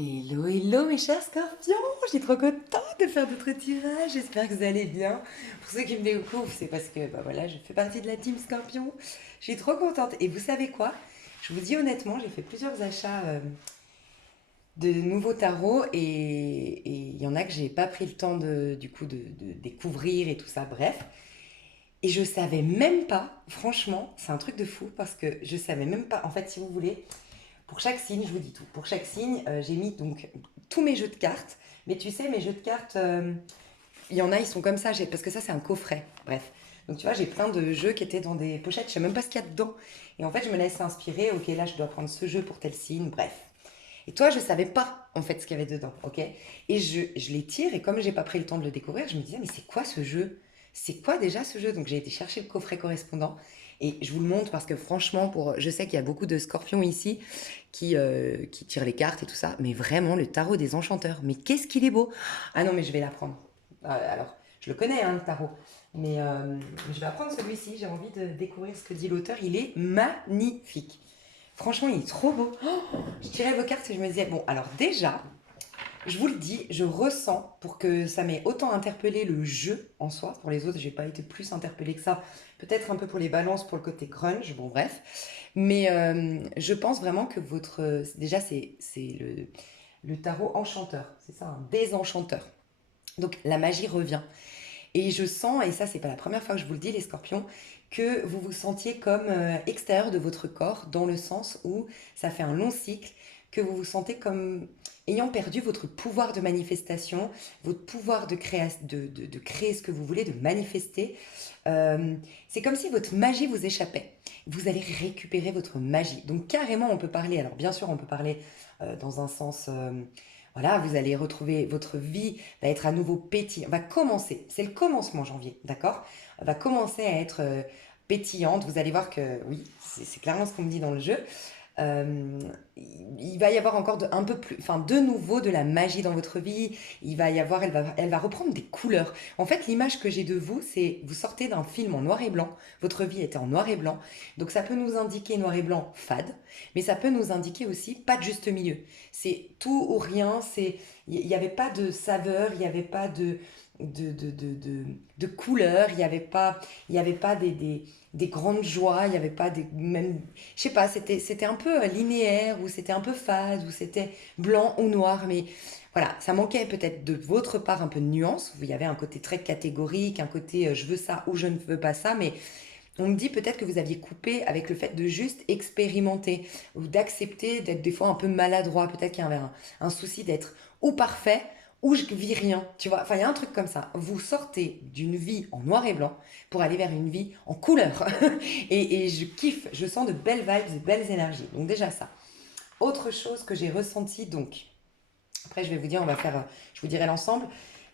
Hello, hello mes chers scorpions, je suis trop contente de faire d'autres tirages, j'espère que vous allez bien. Pour ceux qui me découvrent, c'est parce que bah voilà, je fais partie de la team scorpion. Je suis trop contente. Et vous savez quoi? Je vous dis honnêtement, j'ai fait plusieurs achats de nouveaux tarots et il y en a que j'ai pas pris le temps de découvrir et tout ça, bref. Et je savais même pas, franchement, c'est un truc de fou parce que je savais même pas, en fait si vous voulez, pour chaque signe, je vous dis tout. Pour chaque signe, j'ai mis donc tous mes jeux de cartes. Mais tu sais, mes jeux de cartes, il y en a, ils sont comme ça, parce que ça, c'est un coffret. Bref. Donc tu vois, j'ai plein de jeux qui étaient dans des pochettes, je sais même pas ce qu'il y a dedans. Et en fait, je me laisse inspirer, ok, là, je dois prendre ce jeu pour tel signe, bref. Et toi, je savais pas, en fait, ce qu'il y avait dedans, ok. Et je les tire, et comme j'ai pas pris le temps de le découvrir, je me disais, mais c'est quoi ce jeu? C'est quoi déjà ce jeu? Donc j'ai été chercher le coffret correspondant, et je vous le montre parce que franchement, je sais qu'il y a beaucoup de scorpions ici qui tirent les cartes et tout ça, mais vraiment, le tarot des enchanteurs, mais qu'est-ce qu'il est beau! Ah non, mais je vais l'apprendre. Alors, je le connais, hein, le tarot, mais je vais apprendre celui-ci, j'ai envie de découvrir ce que dit l'auteur, il est magnifique. Franchement, il est trop beau. Oh, je tirais vos cartes et je me disais, bon, alors déjà, je vous le dis, je ressens, pour que ça m'ait autant interpellé le jeu en soi, pour les autres, j'ai pas été plus interpellée que ça, peut-être un peu pour les balances, pour le côté grunge, bon bref, mais je pense vraiment que déjà c'est le tarot enchanteur, c'est ça, un désenchanteur. Donc la magie revient. Et je sens, et ça c'est pas la première fois que je vous le dis les scorpions, que vous vous sentiez comme extérieur de votre corps, dans le sens où ça fait un long cycle, que vous vous sentez comme ayant perdu votre pouvoir de manifestation, votre pouvoir de créer ce que vous voulez, de manifester. C'est comme si votre magie vous échappait. Vous allez récupérer votre magie. Donc carrément on peut parler, alors bien sûr on peut parler dans un sens... voilà, vous allez retrouver votre vie, va être à nouveau pétillante, va commencer, c'est le commencement janvier, d'accord? Va commencer à être pétillante, vous allez voir que, oui, c'est clairement ce qu'on me dit dans le jeu, euh, il va y avoir encore un peu plus, enfin de nouveau de la magie dans votre vie. Il va y avoir, elle va reprendre des couleurs. En fait, l'image que j'ai de vous, c'est vous sortez d'un film en noir et blanc. Votre vie était en noir et blanc, donc ça peut nous indiquer noir et blanc fade, mais ça peut nous indiquer aussi pas de juste milieu. C'est tout ou rien. Il n'y avait pas de saveur, il n'y avait pas de couleurs, il y avait pas des grandes joies, il n'y avait pas des même je sais pas, c'était un peu linéaire, ou c'était un peu fade, ou c'était blanc ou noir, mais voilà, ça manquait peut-être de votre part un peu de nuance. Il y avait un côté très catégorique, un côté je veux ça ou je ne veux pas ça, mais on me dit peut-être que vous aviez coupé avec le fait de juste expérimenter, ou d'accepter d'être des fois un peu maladroit. Peut-être qu'il y avait un souci d'être ou parfait, ou je vis rien, tu vois. Enfin, il y a un truc comme ça. Vous sortez d'une vie en noir et blanc pour aller vers une vie en couleur. Et je kiffe, je sens de belles vibes, de belles énergies. Donc déjà ça. Autre chose que j'ai ressenti, donc, après je vais vous dire, je vous dirai l'ensemble,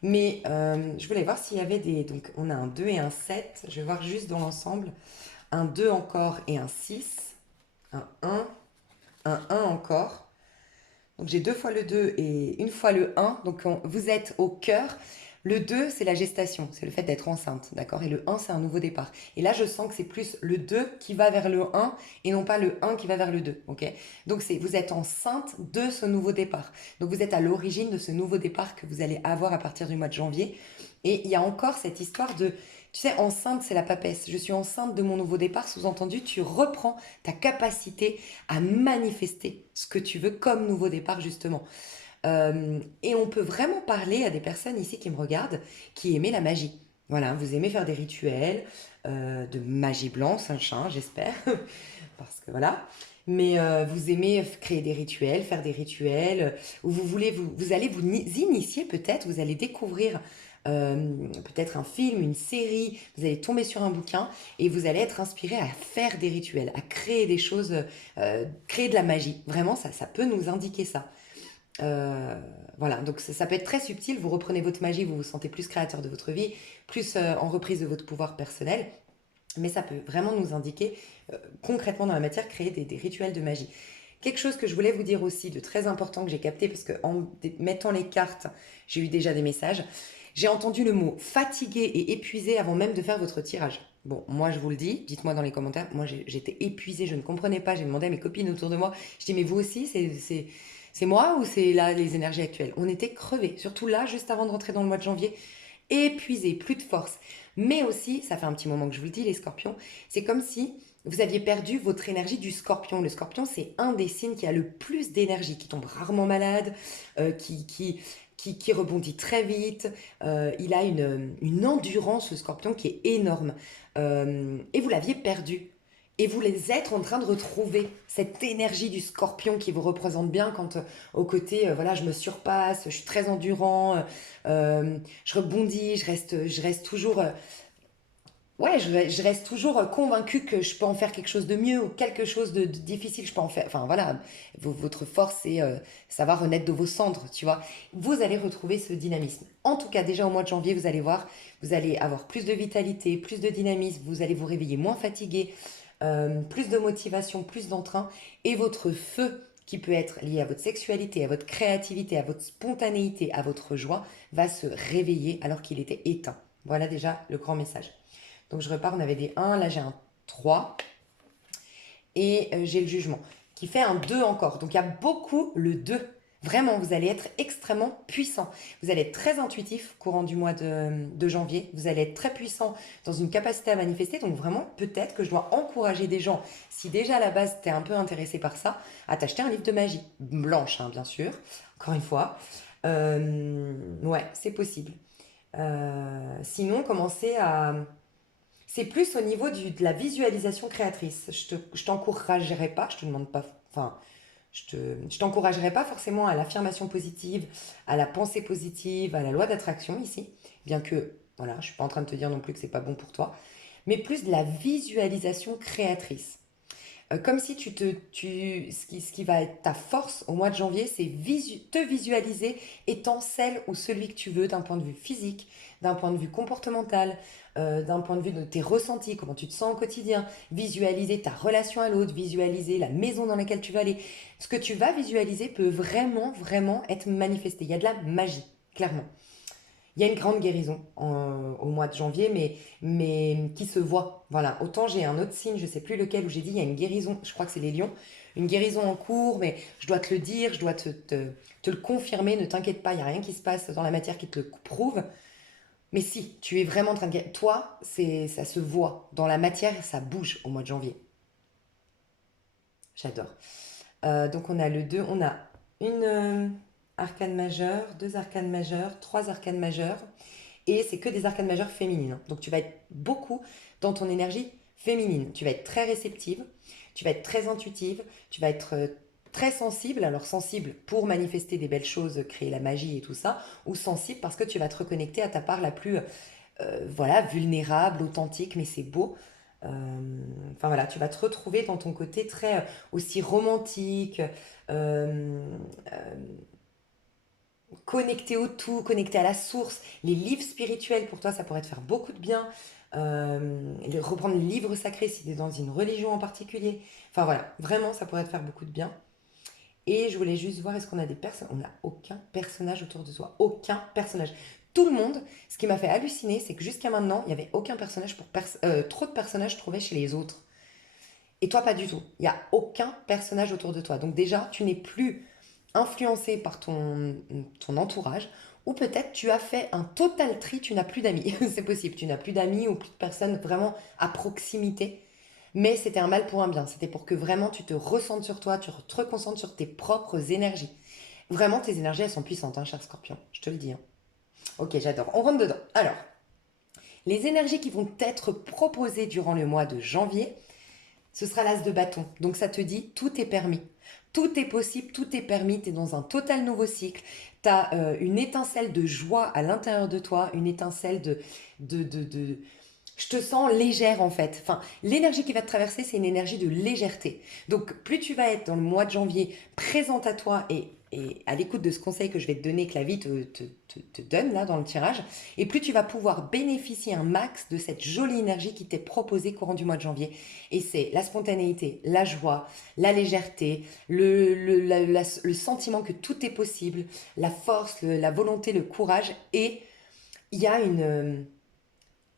mais je voulais voir s'il y avait des... Donc on a un 2 et un 7. Je vais voir juste dans l'ensemble. Un 2 encore et un 6. Un un encore. Donc j'ai deux fois le 2 et une fois le un. Donc vous êtes au cœur. Le 2 c'est la gestation, c'est le fait d'être enceinte, d'accord? Et le un c'est un nouveau départ. Et là, je sens que c'est plus le 2 qui va vers le un et non pas le un qui va vers le 2, ok? Donc vous êtes enceinte de ce nouveau départ. Donc vous êtes à l'origine de ce nouveau départ que vous allez avoir à partir du mois de janvier. Et il y a encore cette histoire de, tu sais, enceinte, c'est la papesse. Je suis enceinte de mon nouveau départ, sous-entendu, tu reprends ta capacité à manifester ce que tu veux comme nouveau départ, justement. Et on peut vraiment parler à des personnes ici qui me regardent, qui aimaient la magie. Voilà, vous aimez faire des rituels de magie blanche, Saint-Chin, j'espère, parce que voilà. Mais vous aimez créer des rituels, faire des rituels, où vous voulez, vous allez vous initier peut-être, vous allez découvrir peut-être un film, une série, vous allez tomber sur un bouquin et vous allez être inspiré à faire des rituels, à créer des choses, créer de la magie. Vraiment, ça peut nous indiquer ça. Euh, voilà, donc ça peut être très subtil. Vous reprenez votre magie, vous vous sentez plus créateur de votre vie, plus en reprise de votre pouvoir personnel. Mais ça peut vraiment nous indiquer concrètement dans la matière, créer des rituels de magie. Quelque chose que je voulais vous dire aussi de très important que j'ai capté, parce qu'en mettant les cartes, j'ai eu déjà des messages. J'ai entendu le mot fatigué et épuisé avant même de faire votre tirage. Bon, moi je vous le dis, dites-moi dans les commentaires. Moi j'étais épuisée, je ne comprenais pas. J'ai demandé à mes copines autour de moi. Je dis, mais vous aussi, C'est moi ou c'est là les énergies actuelles? On était crevés, surtout là, juste avant de rentrer dans le mois de janvier, épuisés, plus de force. Mais aussi, ça fait un petit moment que je vous le dis, les scorpions, c'est comme si vous aviez perdu votre énergie du scorpion. Le scorpion, c'est un des signes qui a le plus d'énergie, qui tombe rarement malade, qui rebondit très vite. Il a une endurance, le scorpion, qui est énorme. Et vous l'aviez perdu. Et vous les êtes en train de retrouver cette énergie du scorpion qui vous représente bien quand au côté, voilà, je me surpasse, je suis très endurant, je rebondis, je reste toujours, ouais, je reste toujours convaincu que je peux en faire quelque chose de mieux ou quelque chose de difficile, je peux en faire, enfin voilà, votre force, c'est ça va renaître de vos cendres, tu vois. Vous allez retrouver ce dynamisme. En tout cas, déjà au mois de janvier, vous allez voir, vous allez avoir plus de vitalité, plus de dynamisme, vous allez vous réveiller moins fatigué, plus de motivation, plus d'entrain, et votre feu qui peut être lié à votre sexualité, à votre créativité, à votre spontanéité, à votre joie, va se réveiller alors qu'il était éteint. Voilà déjà le grand message. Donc je repars, on avait des 1, là j'ai un 3 et j'ai le jugement qui fait un 2 encore. Donc il y a beaucoup le 2. Vraiment, vous allez être extrêmement puissant. Vous allez être très intuitif courant du mois de janvier. Vous allez être très puissant dans une capacité à manifester. Donc vraiment, peut-être que je dois encourager des gens, si déjà à la base tu es un peu intéressé par ça, à t'acheter un livre de magie. Blanche, hein, bien sûr. Encore une fois. Ouais, c'est possible. Sinon, commencer à c'est plus au niveau de la visualisation créatrice. Je t'encouragerai pas, je te demande pas, enfin, je t'encouragerai pas forcément à l'affirmation positive, à la pensée positive, à la loi d'attraction ici, bien que, voilà, je suis pas en train de te dire non plus que c'est pas bon pour toi, mais plus de la visualisation créatrice. Comme si ce qui va être ta force au mois de janvier, c'est te visualiser étant celle ou celui que tu veux d'un point de vue physique, d'un point de vue comportemental, d'un point de vue de tes ressentis, comment tu te sens au quotidien, visualiser ta relation à l'autre, visualiser la maison dans laquelle tu vas aller. Ce que tu vas visualiser peut vraiment, vraiment être manifesté. Il y a de la magie, clairement. Il y a une grande guérison au mois de janvier, mais qui se voit. Voilà. Autant j'ai un autre signe, je ne sais plus lequel, où j'ai dit il y a une guérison, je crois que c'est les lions, une guérison en cours, mais je dois te le dire, je dois te le confirmer, ne t'inquiète pas, il n'y a rien qui se passe dans la matière qui te le prouve. Mais si, tu es vraiment en train de guérir. Toi, ça se voit. Dans la matière, ça bouge au mois de janvier. J'adore. Donc on a le 2, on a une arcane majeure, deux arcanes majeures, trois arcanes majeures. Et c'est que des arcanes majeures féminines, hein. Donc tu vas être beaucoup dans ton énergie féminine. Tu vas être très réceptive, tu vas être très intuitive, tu vas être très sensible. Alors sensible pour manifester des belles choses, créer la magie et tout ça, ou sensible parce que tu vas te reconnecter à ta part la plus voilà, vulnérable, authentique, mais c'est beau. Enfin voilà, tu vas te retrouver dans ton côté très aussi romantique, euh, euh, connecté au tout, connecté à la source. Les livres spirituels, pour toi, ça pourrait te faire beaucoup de bien. Reprendre les livres sacrés si tu es dans une religion en particulier. Enfin voilà, vraiment, ça pourrait te faire beaucoup de bien. Et je voulais juste voir, est-ce qu'on a des personnes. On n'a aucun personnage autour de soi. Aucun personnage. Tout le monde, ce qui m'a fait halluciner, c'est que jusqu'à maintenant, il n'y avait aucun personnage trop de personnages trouvés chez les autres. Et toi, pas du tout. Il n'y a aucun personnage autour de toi. Donc déjà, tu n'es plus influencé par ton entourage, ou peut-être tu as fait un total tri, tu n'as plus d'amis. C'est possible, tu n'as plus d'amis ou plus de personnes vraiment à proximité. Mais c'était un mal pour un bien. C'était pour que vraiment tu te ressentes sur toi, tu te reconcentres sur tes propres énergies. Vraiment, tes énergies, elles sont puissantes, hein, cher Scorpion. Je te le dis, hein. Ok, j'adore. On rentre dedans. Alors, les énergies qui vont être proposées durant le mois de janvier, ce sera l'as de bâton. Donc ça te dit, tout est permis. Tout est possible, tout est permis, tu es dans un total nouveau cycle, tu as une étincelle de joie à l'intérieur de toi, une étincelle de. Je te sens légère en fait. Enfin, l'énergie qui va te traverser, c'est une énergie de légèreté. Donc plus tu vas être dans le mois de janvier présente à toi et à l'écoute de ce conseil que je vais te donner, que la vie te donne là dans le tirage, et plus tu vas pouvoir bénéficier un max de cette jolie énergie qui t'est proposée courant du mois de janvier. Et c'est la spontanéité, la joie, la légèreté, le sentiment que tout est possible, la force, la volonté, le courage, et il y a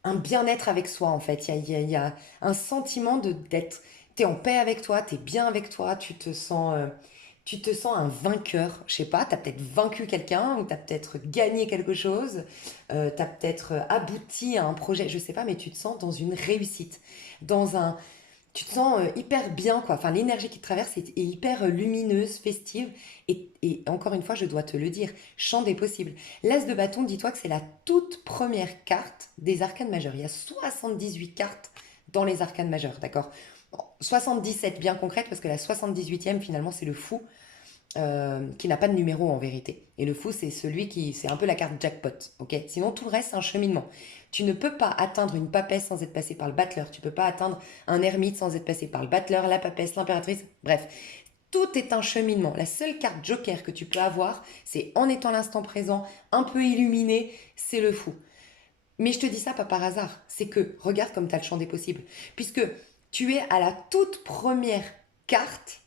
un bien-être avec soi en fait. Il y a un sentiment d'être, t'es en paix avec toi, t'es bien avec toi, tu te sens, tu te sens un vainqueur. Je sais pas, tu as peut-être vaincu quelqu'un ou tu as peut-être gagné quelque chose, tu as peut-être abouti à un projet, je sais pas, mais tu te sens dans une réussite, dans un, tu te sens hyper bien, quoi. Enfin, l'énergie qui te traverse est hyper lumineuse, festive. Et encore une fois, je dois te le dire, champ des possibles. L'As de bâton, dis-toi que c'est la toute première carte des arcanes majeures. Il y a 78 cartes dans les arcanes majeures, d'accord? Bon, 77 bien concrètes, parce que la 78e, finalement, c'est le fou, qui n'a pas de numéro en vérité. Et le fou, c'est celui qui, c'est un peu la carte jackpot, ok? Sinon, tout le reste, c'est un cheminement. Tu ne peux pas atteindre une papesse sans être passé par le battleur. Tu peux pas atteindre un ermite sans être passé par le battleur, la papesse, l'impératrice. Bref, tout est un cheminement. La seule carte joker que tu peux avoir, c'est en étant l'instant présent, un peu illuminé, c'est le fou. Mais je te dis ça pas par hasard. C'est que, regarde comme tu as le champ des possibles. Puisque tu es à la toute première carte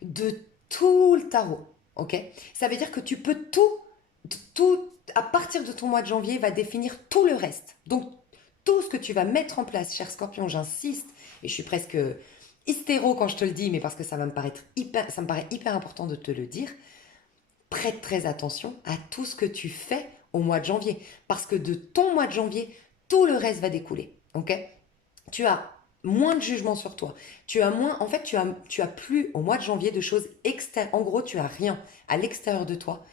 de tout le tarot. Ok? Ça veut dire que tu peux tout, à partir de ton mois de janvier, va définir tout le reste. Donc, tout ce que tu vas mettre en place, cher Scorpion, j'insiste, et je suis presque hystéro quand je te le dis, mais parce que ça me paraît hyper important de te le dire, prête très attention à tout ce que tu fais au mois de janvier. Parce que de ton mois de janvier, tout le reste va découler. Ok? Tu as moins de jugement sur toi. Tu as moins, en fait, tu as plus au mois de janvier de choses extérieures. En gros, tu as rien à l'extérieur de toi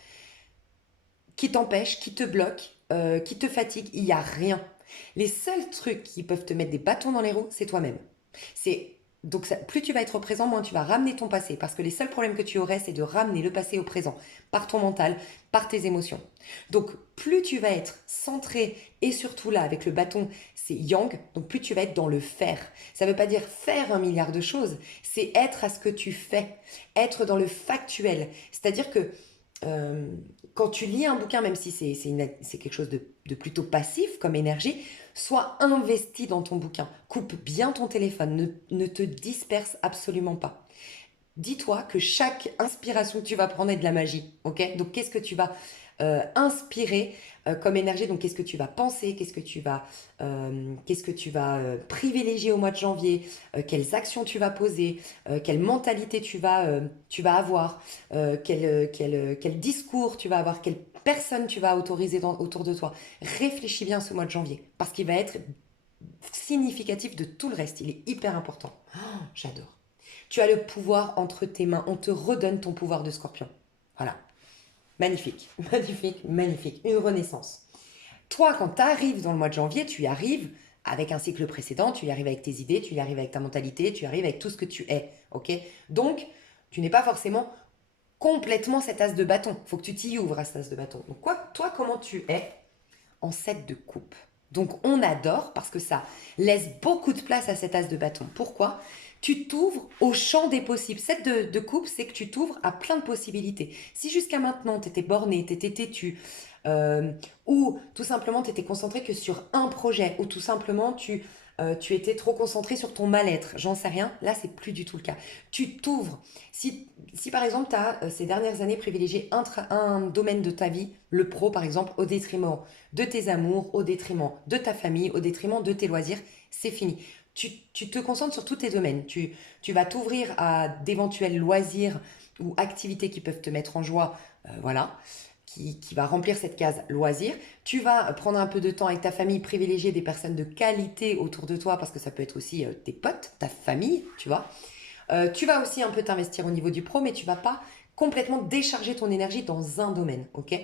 qui t'empêche, qui te bloque, qui te fatigue. Il n'y a rien. Les seuls trucs qui peuvent te mettre des bâtons dans les roues, c'est toi-même. C'est donc plus tu vas être au présent, moins tu vas ramener ton passé. Parce que les seuls problèmes que tu aurais, c'est de ramener le passé au présent par ton mental, par tes émotions. Donc plus tu vas être centré et surtout là avec le bâton, c'est yang. Donc plus tu vas être dans le faire. Ça ne veut pas dire faire un milliard de choses. C'est être à ce que tu fais, être dans le factuel. C'est-à-dire que euh, quand tu lis un bouquin, même si c'est quelque chose de plutôt passif comme énergie, sois investi dans ton bouquin. Coupe bien ton téléphone, ne te disperse absolument pas. Dis-toi que chaque inspiration que tu vas prendre est de la magie, ok? Donc qu'est-ce que tu vas inspirer comme énergie? Donc qu'est-ce que tu vas penser? Qu'est-ce que tu vas privilégier au mois de janvier? Quelles actions tu vas poser? Quelle mentalité tu vas avoir? Quel discours tu vas avoir? Quelle personne tu vas autoriser autour de toi? Réfléchis bien ce mois de janvier parce qu'il va être significatif de tout le reste. Il est hyper important. Oh, j'adore. Tu as le pouvoir entre tes mains. On te redonne ton pouvoir de scorpion. Voilà. Magnifique, magnifique, magnifique. Une renaissance. Toi, quand tu arrives dans le mois de janvier, tu y arrives avec un cycle précédent, tu y arrives avec tes idées, tu y arrives avec ta mentalité, tu y arrives avec tout ce que tu es. Ok? Donc, tu n'es pas forcément complètement cet as de bâton. Il faut que tu t'y ouvres à cet as de bâton. Donc, toi, comment tu es en 7 de coupe? Donc, on adore parce que ça laisse beaucoup de place à cet as de bâton. Pourquoi? Tu t'ouvres au champ des possibles. 7 de coupe, c'est que tu t'ouvres à plein de possibilités. Si jusqu'à maintenant, tu étais borné, tu étais têtu, euh, ou tout simplement tu étais concentré que sur un projet, ou tout simplement tu étais trop concentré sur ton mal-être, j'en sais rien, là c'est plus du tout le cas. Tu t'ouvres. Si par exemple tu as ces dernières années privilégié un domaine de ta vie, le pro par exemple, au détriment de tes amours, au détriment de ta famille, au détriment de tes loisirs, c'est fini. Tu te concentres sur tous tes domaines. Tu vas t'ouvrir à d'éventuels loisirs ou activités qui peuvent te mettre en joie, voilà, qui va remplir cette case loisirs. Tu vas prendre un peu de temps avec ta famille, privilégier des personnes de qualité autour de toi, parce que ça peut être aussi tes potes, ta famille, tu vois. Tu vas aussi un peu t'investir au niveau du pro, mais tu vas pas complètement décharger ton énergie dans un domaine, ok?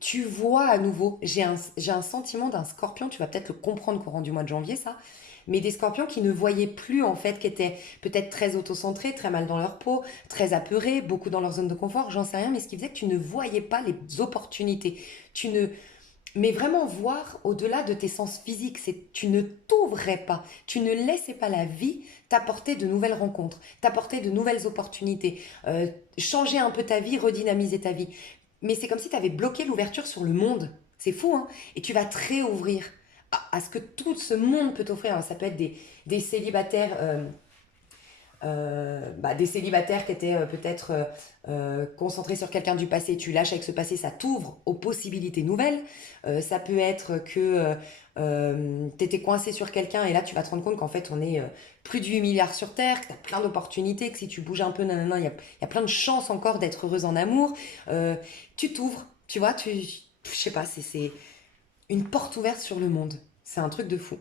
Tu vois à nouveau, j'ai un sentiment d'un scorpion, tu vas peut-être le comprendre courant du mois de janvier, ça, mais des scorpions qui ne voyaient plus, en fait, qui étaient peut-être très autocentrés, très mal dans leur peau, très apeurés, beaucoup dans leur zone de confort, j'en sais rien, mais ce qui faisait que tu ne voyais pas les opportunités. Tu ne, mais vraiment voir au-delà de tes sens physiques, c'est tu ne t'ouvrais pas, tu ne laissais pas la vie t'apporter de nouvelles rencontres, t'apporter de nouvelles opportunités, changer un peu ta vie, redynamiser ta vie. Mais c'est comme si tu avais bloqué l'ouverture sur le monde. C'est fou, hein? Et tu vas te réouvrir à ce que tout ce monde peut t'offrir. Alors, ça peut être des célibataires des célibataires qui étaient peut-être concentrés sur quelqu'un du passé, tu lâches avec ce passé, ça t'ouvre aux possibilités nouvelles. Ça peut être que tu étais coincé sur quelqu'un et là tu vas te rendre compte qu'en fait on est plus de 8 milliards sur Terre, que tu as plein d'opportunités, que si tu bouges un peu, nanana, il y a plein de chances encore d'être heureuse en amour. Tu t'ouvres, tu vois, je sais pas, c'est une porte ouverte sur le monde. C'est un truc de fou.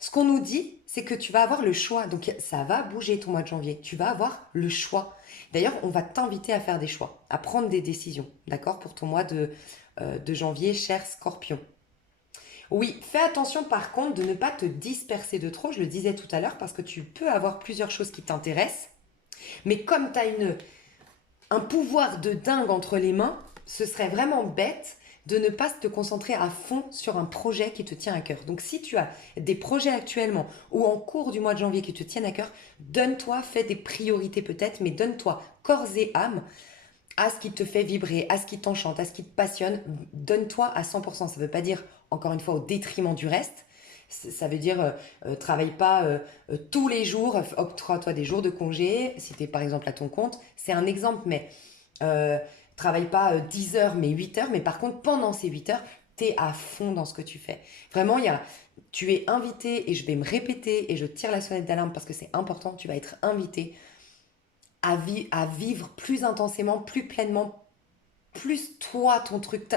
Ce qu'on nous dit, c'est que tu vas avoir le choix. Donc ça va bouger ton mois de janvier. Tu vas avoir le choix. D'ailleurs, on va t'inviter à faire des choix, à prendre des décisions, d'accord, pour ton mois de janvier, cher Scorpion. Oui, fais attention par contre de ne pas te disperser de trop, je le disais tout à l'heure, parce que tu peux avoir plusieurs choses qui t'intéressent, mais comme tu as un pouvoir de dingue entre les mains, ce serait vraiment bête de ne pas te concentrer à fond sur un projet qui te tient à cœur. Donc si tu as des projets actuellement ou en cours du mois de janvier qui te tiennent à cœur, donne-toi, fais des priorités peut-être, mais donne-toi corps et âme à ce qui te fait vibrer, à ce qui t'enchante, à ce qui te passionne. Donne-toi à 100%. Ça ne veut pas dire, encore une fois, au détriment du reste. Ça veut dire, travaille pas tous les jours, octroie-toi des jours de congé, si tu es par exemple à ton compte. C'est un exemple, mais euh, travaille pas 10 heures, mais 8 heures. Mais par contre, pendant ces 8 heures, tu es à fond dans ce que tu fais. Vraiment, tu es invité, et je vais me répéter, et je tire la sonnette d'alarme parce que c'est important, tu vas être invité à vivre plus intensément, plus pleinement, plus toi, ton truc.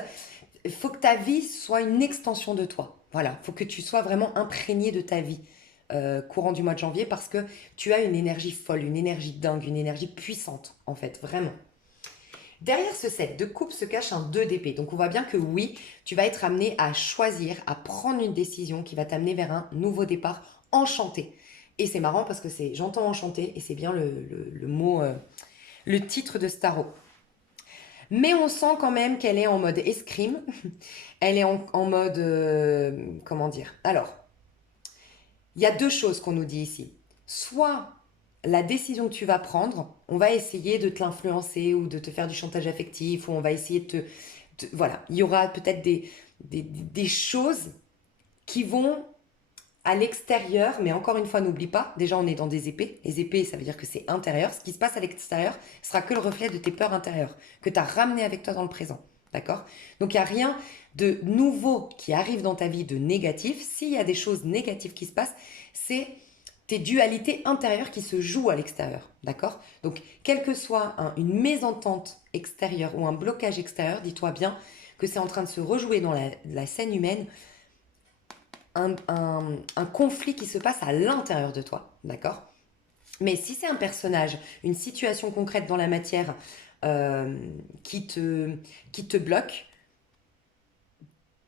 Il faut que ta vie soit une extension de toi. Voilà, il faut que tu sois vraiment imprégné de ta vie courant du mois de janvier parce que tu as une énergie folle, une énergie dingue, une énergie puissante en fait, vraiment. Derrière ce set de coupe se cache un 2 d'épée. Donc on voit bien que oui, tu vas être amené à choisir, à prendre une décision qui va t'amener vers un nouveau départ enchanté. Et c'est marrant parce que c'est j'entends enchanté et c'est bien le mot, le titre de Starro. Mais on sent quand même qu'elle est en mode escrime. Elle est en mode... comment dire? Alors, il y a deux choses qu'on nous dit ici. Soit la décision que tu vas prendre, on va essayer de te l'influencer ou de te faire du chantage affectif ou on va essayer voilà, il y aura peut-être des choses qui vont à l'extérieur, mais encore une fois, n'oublie pas, déjà on est dans des épées. Les épées, ça veut dire que c'est intérieur. Ce qui se passe à l'extérieur sera que le reflet de tes peurs intérieures, que tu as ramené avec toi dans le présent. D'accord? Donc il n'y a rien de nouveau qui arrive dans ta vie de négatif. S'il y a des choses négatives qui se passent, c'est tes dualités intérieures qui se jouent à l'extérieur. D'accord? Donc quelle que soit une mésentente extérieure ou un blocage extérieur, dis-toi bien que c'est en train de se rejouer dans la scène humaine un conflit qui se passe à l'intérieur de toi, d'accord? Mais si c'est un personnage, une situation concrète dans la matière qui te bloque,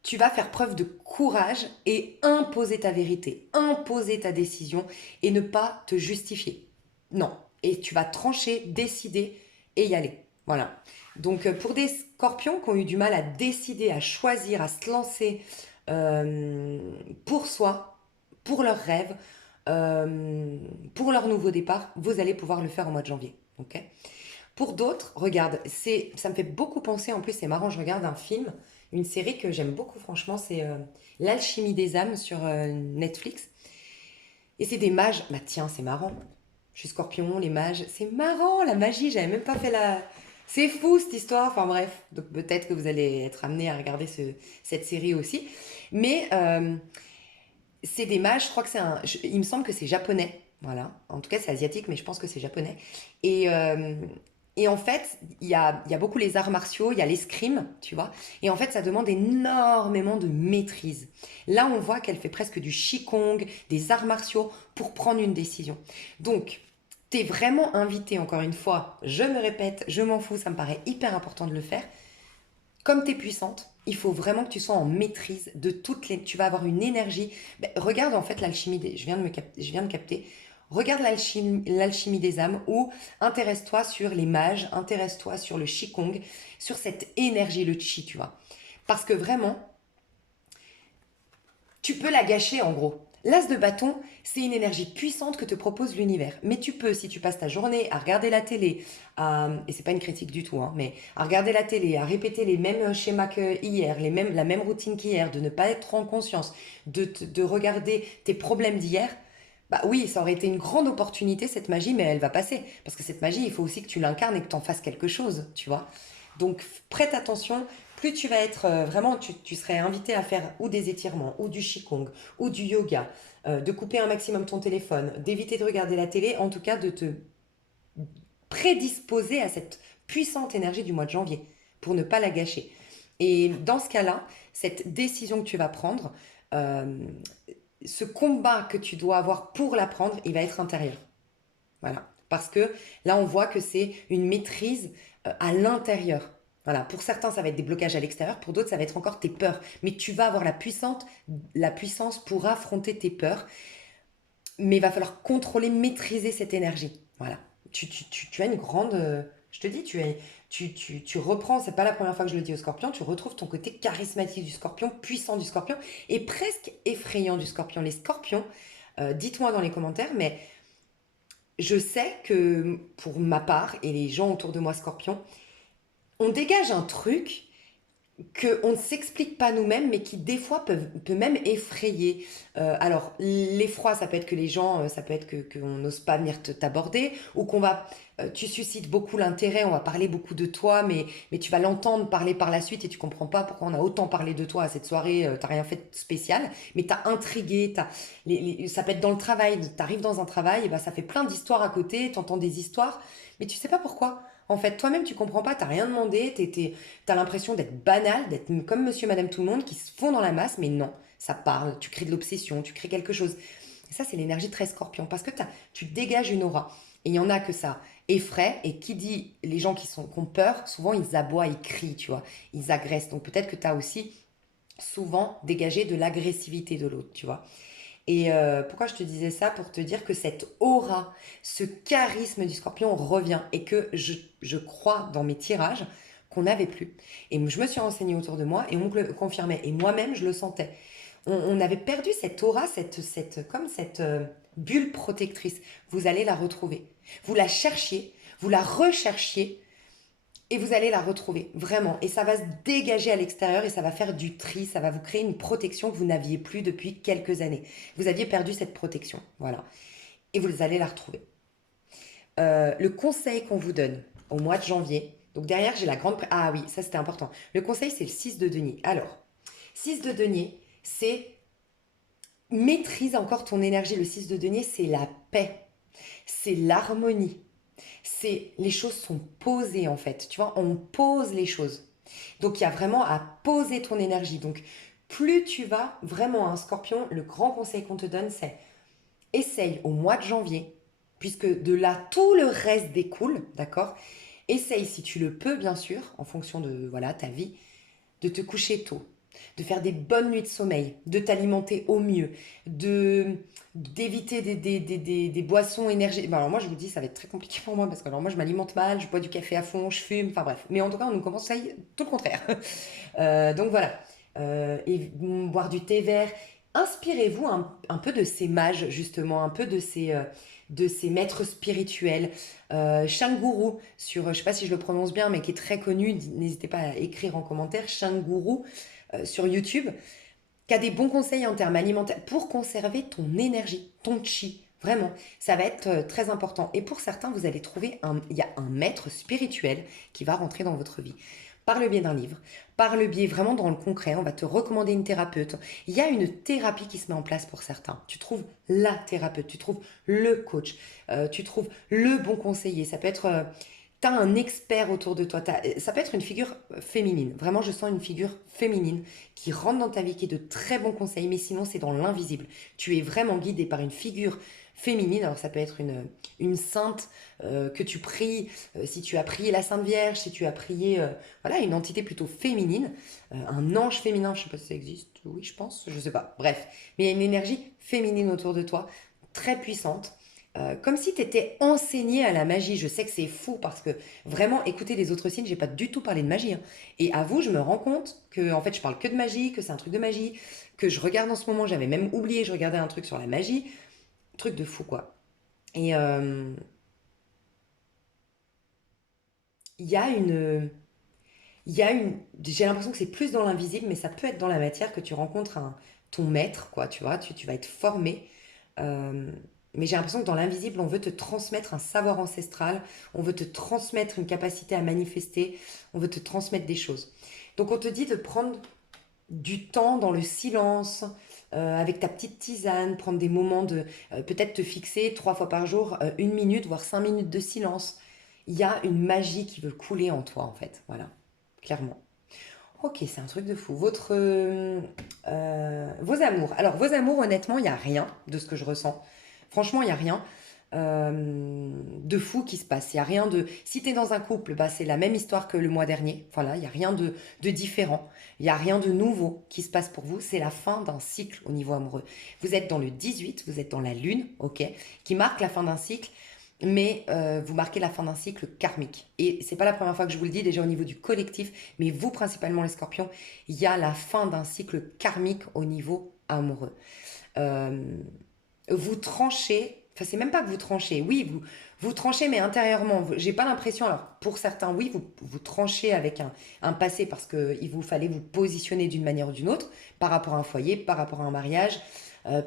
tu vas faire preuve de courage et imposer ta vérité, imposer ta décision et ne pas te justifier. Non. Et tu vas trancher, décider et y aller. Voilà. Donc pour des scorpions qui ont eu du mal à décider, à choisir, à se lancer euh, pour soi, pour leurs rêves, pour leur nouveau départ, vous allez pouvoir le faire au mois de janvier. Ok. Pour d'autres, regarde, ça me fait beaucoup penser, en plus c'est marrant, je regarde un film, une série que j'aime beaucoup franchement, c'est L'Alchimie des âmes sur Netflix. Et c'est des mages, bah tiens, c'est marrant. Je suis scorpion, les mages, c'est marrant, la magie, j'avais même pas fait la... C'est fou cette histoire, enfin bref, donc peut-être que vous allez être amené à regarder cette série aussi. Mais c'est des mages, je crois que il me semble que c'est japonais, voilà. En tout cas, c'est asiatique, mais je pense que c'est japonais. Et, euh, et en fait, il y a beaucoup les arts martiaux, il y a l'escrime, tu vois. Et en fait, ça demande énormément de maîtrise. Là, on voit qu'elle fait presque du qigong, des arts martiaux pour prendre une décision. Donc, t'es vraiment invité, encore une fois, je me répète, je m'en fous, ça me paraît hyper important de le faire. Comme tu es puissante, il faut vraiment que tu sois en maîtrise de toutes les... Tu vas avoir une énergie. Ben, regarde en fait l'alchimie des... Je viens de capter. Regarde l'alchimie des âmes ou intéresse-toi sur les mages, intéresse-toi sur le qigong, sur cette énergie, le chi, tu vois. Parce que vraiment, tu peux la gâcher en gros. L'as de bâton, c'est une énergie puissante que te propose l'univers. Mais tu peux, si tu passes ta journée à regarder la télé, et c'est pas une critique du tout, hein, mais à regarder la télé, à répéter les mêmes schémas qu'hier, la même routine qu'hier, de ne pas être trop en conscience, de regarder tes problèmes d'hier, Bah oui, ça aurait été une grande opportunité, cette magie, mais elle va passer. Parce que cette magie, il faut aussi que tu l'incarnes et que tu en fasses quelque chose, tu vois. Donc prête attention, plus tu vas être vraiment, tu serais invité à faire ou des étirements, ou du qigong, ou du yoga, de couper un maximum ton téléphone, d'éviter de regarder la télé, en tout cas de te prédisposer à cette puissante énergie du mois de janvier, pour ne pas la gâcher. Et dans ce cas-là, cette décision que tu vas prendre, euh, ce combat que tu dois avoir pour la prendre, il va être intérieur. Voilà. Parce que là, on voit que c'est une maîtrise à l'intérieur. Voilà. Pour certains, ça va être des blocages à l'extérieur. Pour d'autres, ça va être encore tes peurs. Mais tu vas avoir la puissance pour affronter tes peurs. Mais il va falloir contrôler, maîtriser cette énergie. Voilà. Tu as une grande. Je te dis, tu reprends, c'est pas la première fois que je le dis au scorpion, tu retrouves ton côté charismatique du scorpion, puissant du scorpion et presque effrayant du scorpion. Les scorpions, dites-moi dans les commentaires, mais je sais que pour ma part et les gens autour de moi scorpions, on dégage un truc qu'on ne s'explique pas nous-mêmes, mais qui des fois peut même effrayer. Alors, l'effroi, ça peut être que les gens, ça peut être qu'on n'ose pas venir t'aborder, ou tu suscites beaucoup l'intérêt, on va parler beaucoup de toi, mais tu vas l'entendre parler par la suite et tu comprends pas pourquoi on a autant parlé de toi à cette soirée, t'as rien fait de spécial, mais t'as intrigué, ça peut être dans le travail, t'arrives dans un travail, et ben ça fait plein d'histoires à côté, t'entends des histoires, mais tu sais pas pourquoi. En fait, toi-même, tu comprends pas, t'as rien demandé, t'as l'impression d'être banal, d'être comme monsieur, madame, tout le monde qui se fond dans la masse, mais non, ça parle, tu crées de l'obsession, tu crées quelque chose. Et ça, c'est l'énergie très scorpion, parce que tu dégages une aura. Et il y en a que ça effraie, et qui dit les gens qui ont peur, souvent ils aboient, ils crient, tu vois, ils agressent. Donc peut-être que tu as aussi souvent dégagé de l'agressivité de l'autre, tu vois. Et pourquoi je te disais ça? Pour te dire que cette aura, ce charisme du scorpion revient et que je crois dans mes tirages qu'on n'avait plus. Et je me suis renseignée autour de moi et on me le confirmait. Et moi-même, je le sentais. On avait perdu cette aura, comme cette bulle protectrice. Vous allez la retrouver. Vous la cherchiez, vous la recherchiez et vous allez la retrouver, vraiment. Et ça va se dégager à l'extérieur et ça va faire du tri, ça va vous créer une protection que vous n'aviez plus depuis quelques années. Vous aviez perdu cette protection, voilà. Et vous allez la retrouver. Le conseil qu'on vous donne au mois de janvier, donc derrière j'ai la grande... Ah oui, ça c'était important. Le conseil c'est le 6 de denier. Alors, 6 de denier, c'est maîtrise encore ton énergie. Le 6 de denier, c'est la paix, c'est l'harmonie. Les choses sont posées en fait. Tu vois, on pose les choses. Donc il y a vraiment à poser ton énergie. Donc plus tu vas vraiment un scorpion, le grand conseil qu'on te donne, c'est essaye au mois de janvier, puisque de là tout le reste découle, d'accord? Essaye si tu le peux, bien sûr, en fonction de voilà ta vie, de te coucher tôt, de faire des bonnes nuits de sommeil, de t'alimenter au mieux, d'éviter des boissons énergétiques. Bon, alors moi je vous dis ça va être très compliqué pour moi parce que alors moi je m'alimente mal, je bois du café à fond, je fume, enfin bref. Mais en tout cas on nous conseille tout le contraire. Donc voilà. Boire du thé vert. Inspirez-vous un peu de ces mages justement, un peu de ces maîtres spirituels. Shanguru, je ne sais pas si je le prononce bien, mais qui est très connu, n'hésitez pas à écrire en commentaire, Shanguru sur YouTube, qui a des bons conseils en termes alimentaires pour conserver ton énergie, ton chi. Vraiment, ça va être très important. Et pour certains, vous allez trouver il y a un maître spirituel qui va rentrer dans votre vie. Par le biais d'un livre, par le biais vraiment dans le concret, on va te recommander une thérapeute. Il y a une thérapie qui se met en place pour certains. Tu trouves la thérapeute, tu trouves le coach, tu trouves le bon conseiller. Ça peut être tu as un expert autour de toi. Ça peut être une figure féminine. Vraiment, je sens une figure féminine qui rentre dans ta vie, qui est de très bons conseils, mais sinon, c'est dans l'invisible. Tu es vraiment guidé par une figure féminine. Alors, ça peut être une sainte que tu pries, si tu as prié la Sainte Vierge, si tu as prié voilà, une entité plutôt féminine, un ange féminin, je ne sais pas si ça existe, oui, je pense, je ne sais pas. Bref, mais il y a une énergie féminine autour de toi, très puissante. Comme si tu étais enseigné à la magie. Je sais que c'est fou parce que vraiment, écouter les autres signes, j'ai pas du tout parlé de magie, hein. Et à vous, je me rends compte que en fait, je parle que de magie, que c'est un truc de magie, que je regarde en ce moment, j'avais même oublié, je regardais un truc sur la magie, truc de fou quoi. Et il y a une, j'ai l'impression que c'est plus dans l'invisible, mais ça peut être dans la matière que tu rencontres ton maître, quoi. Tu vois, tu vas être formé. Mais j'ai l'impression que dans l'invisible, on veut te transmettre un savoir ancestral, on veut te transmettre une capacité à manifester, on veut te transmettre des choses. Donc on te dit de prendre du temps dans le silence, avec ta petite tisane, prendre des moments de... peut-être te fixer 3 fois par jour, 1 minute, voire 5 minutes de silence. Il y a une magie qui veut couler en toi, en fait. Voilà, clairement. Ok, c'est un truc de fou. Vos amours. Alors, vos amours, honnêtement, il n'y a rien de ce que je ressens. Franchement, il n'y a rien de fou qui se passe. Il y a rien de... Si tu es dans un couple, bah, c'est la même histoire que le mois dernier. Voilà, il n'y a rien de différent. Il n'y a rien de nouveau qui se passe pour vous. C'est la fin d'un cycle au niveau amoureux. Vous êtes dans le 18, vous êtes dans la lune, ok, qui marque la fin d'un cycle. Mais vous marquez la fin d'un cycle karmique. Et c'est pas la première fois que je vous le dis, déjà au niveau du collectif, mais vous principalement les scorpions, il y a la fin d'un cycle karmique au niveau amoureux. Euh, Vous tranchez, enfin c'est même pas que vous tranchez, oui, vous tranchez, mais intérieurement. J'ai pas l'impression, alors pour certains, oui, vous tranchez avec un passé parce qu'il vous fallait vous positionner d'une manière ou d'une autre, par rapport à un foyer, par rapport à un mariage,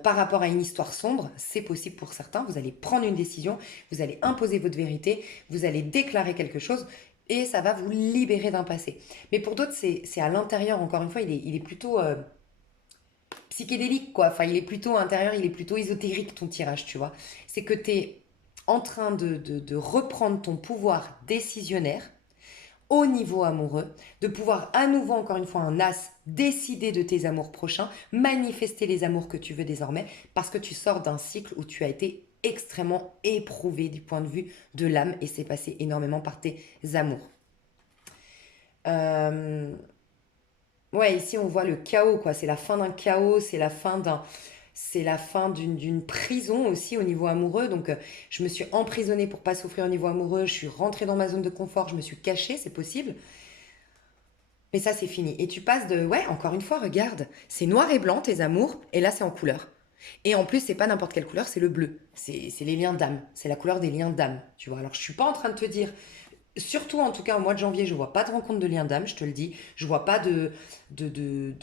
par rapport à une histoire sombre, c'est possible pour certains. Vous allez prendre une décision, vous allez imposer votre vérité, vous allez déclarer quelque chose et ça va vous libérer d'un passé. Mais pour d'autres, c'est à l'intérieur, encore une fois, il est plutôt psychédélique, quoi. Enfin, il est plutôt intérieur, il est plutôt ésotérique, ton tirage, tu vois. C'est que tu es en train de reprendre ton pouvoir décisionnaire au niveau amoureux, de pouvoir à nouveau, encore une fois, un as, décider de tes amours prochains, manifester les amours que tu veux désormais, parce que tu sors d'un cycle où tu as été extrêmement éprouvé du point de vue de l'âme et c'est passé énormément par tes amours. Euh, ouais, ici on voit le chaos, quoi. C'est la fin d'un chaos, c'est la fin d'une prison aussi au niveau amoureux. Donc, je me suis emprisonnée pour pas souffrir au niveau amoureux. Je suis rentrée dans ma zone de confort. Je me suis cachée, c'est possible. Mais ça, c'est fini. Et tu passes de, ouais, encore une fois, regarde, c'est noir et blanc tes amours, et là, c'est en couleur. Et en plus, c'est pas n'importe quelle couleur, c'est le bleu. C'est les liens d'âme. C'est la couleur des liens d'âme. Tu vois. Alors, je suis pas en train de te dire, surtout en tout cas au mois de janvier, je vois pas de rencontre de lien d'âme, je te le dis. Je vois pas de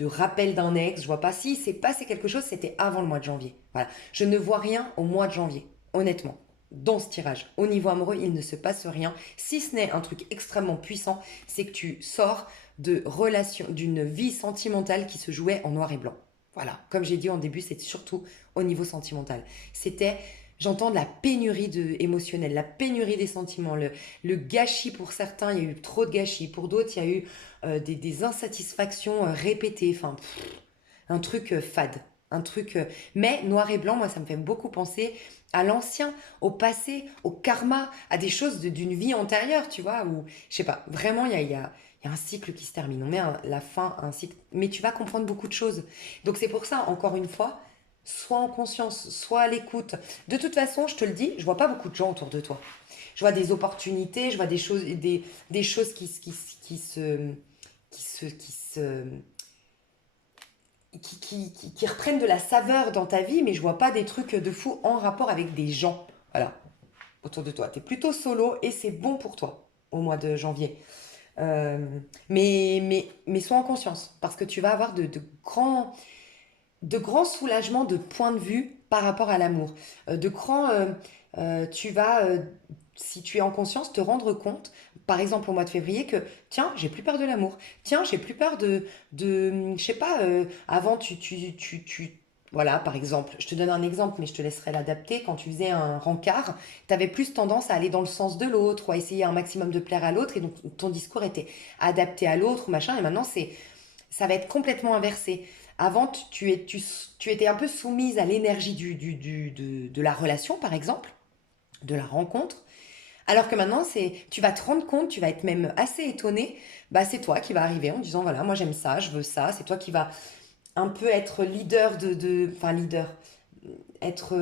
rappel d'un ex. Je vois pas si c'est passé quelque chose, c'était avant le mois de janvier. Voilà. Je ne vois rien au mois de janvier, honnêtement. Dans ce tirage, au niveau amoureux, il ne se passe rien. Si ce n'est un truc extrêmement puissant, c'est que tu sors de relation, d'une vie sentimentale qui se jouait en noir et blanc. Voilà, comme j'ai dit en début, c'est surtout au niveau sentimental. C'était, j'entends de la pénurie émotionnelle, la pénurie des sentiments, le gâchis pour certains, il y a eu trop de gâchis. Pour d'autres, il y a eu des insatisfactions répétées. Enfin, un truc fade. Un truc. Mais noir et blanc, moi, ça me fait beaucoup penser à l'ancien, au passé, au karma, à des choses d'une vie antérieure, tu vois, où, je sais pas, vraiment, il y a un cycle qui se termine. On met la fin à un cycle. Mais tu vas comprendre beaucoup de choses. Donc, c'est pour ça, encore une fois, sois en conscience, sois à l'écoute. De toute façon, je te le dis, je vois pas beaucoup de gens autour de toi. Je vois des opportunités, je vois des choses qui se, qui reprennent de la saveur dans ta vie, mais je vois pas des trucs de fou en rapport avec des gens. Voilà, autour de toi. Tu es plutôt solo et c'est bon pour toi au mois de janvier. Euh, mais sois en conscience, parce que tu vas avoir de grands soulagements de point de vue par rapport à l'amour. Tu vas, si tu es en conscience, te rendre compte, par exemple au mois de février, que tiens, j'ai plus peur de l'amour. Tiens, j'ai plus peur je sais pas, avant voilà, par exemple, je te donne un exemple, mais je te laisserai l'adapter. Quand tu faisais un rencard, tu avais plus tendance à aller dans le sens de l'autre ou à essayer un maximum de plaire à l'autre, et donc ton discours était adapté à l'autre, machin, et maintenant ça va être complètement inversé. Avant, tu étais un peu soumise à l'énergie de la relation, par exemple, de la rencontre. Alors que maintenant, tu vas te rendre compte, tu vas être même assez étonné, bah, c'est toi qui va arriver en disant, voilà, moi j'aime ça, je veux ça. C'est toi qui va un peu être leader enfin, leader, être...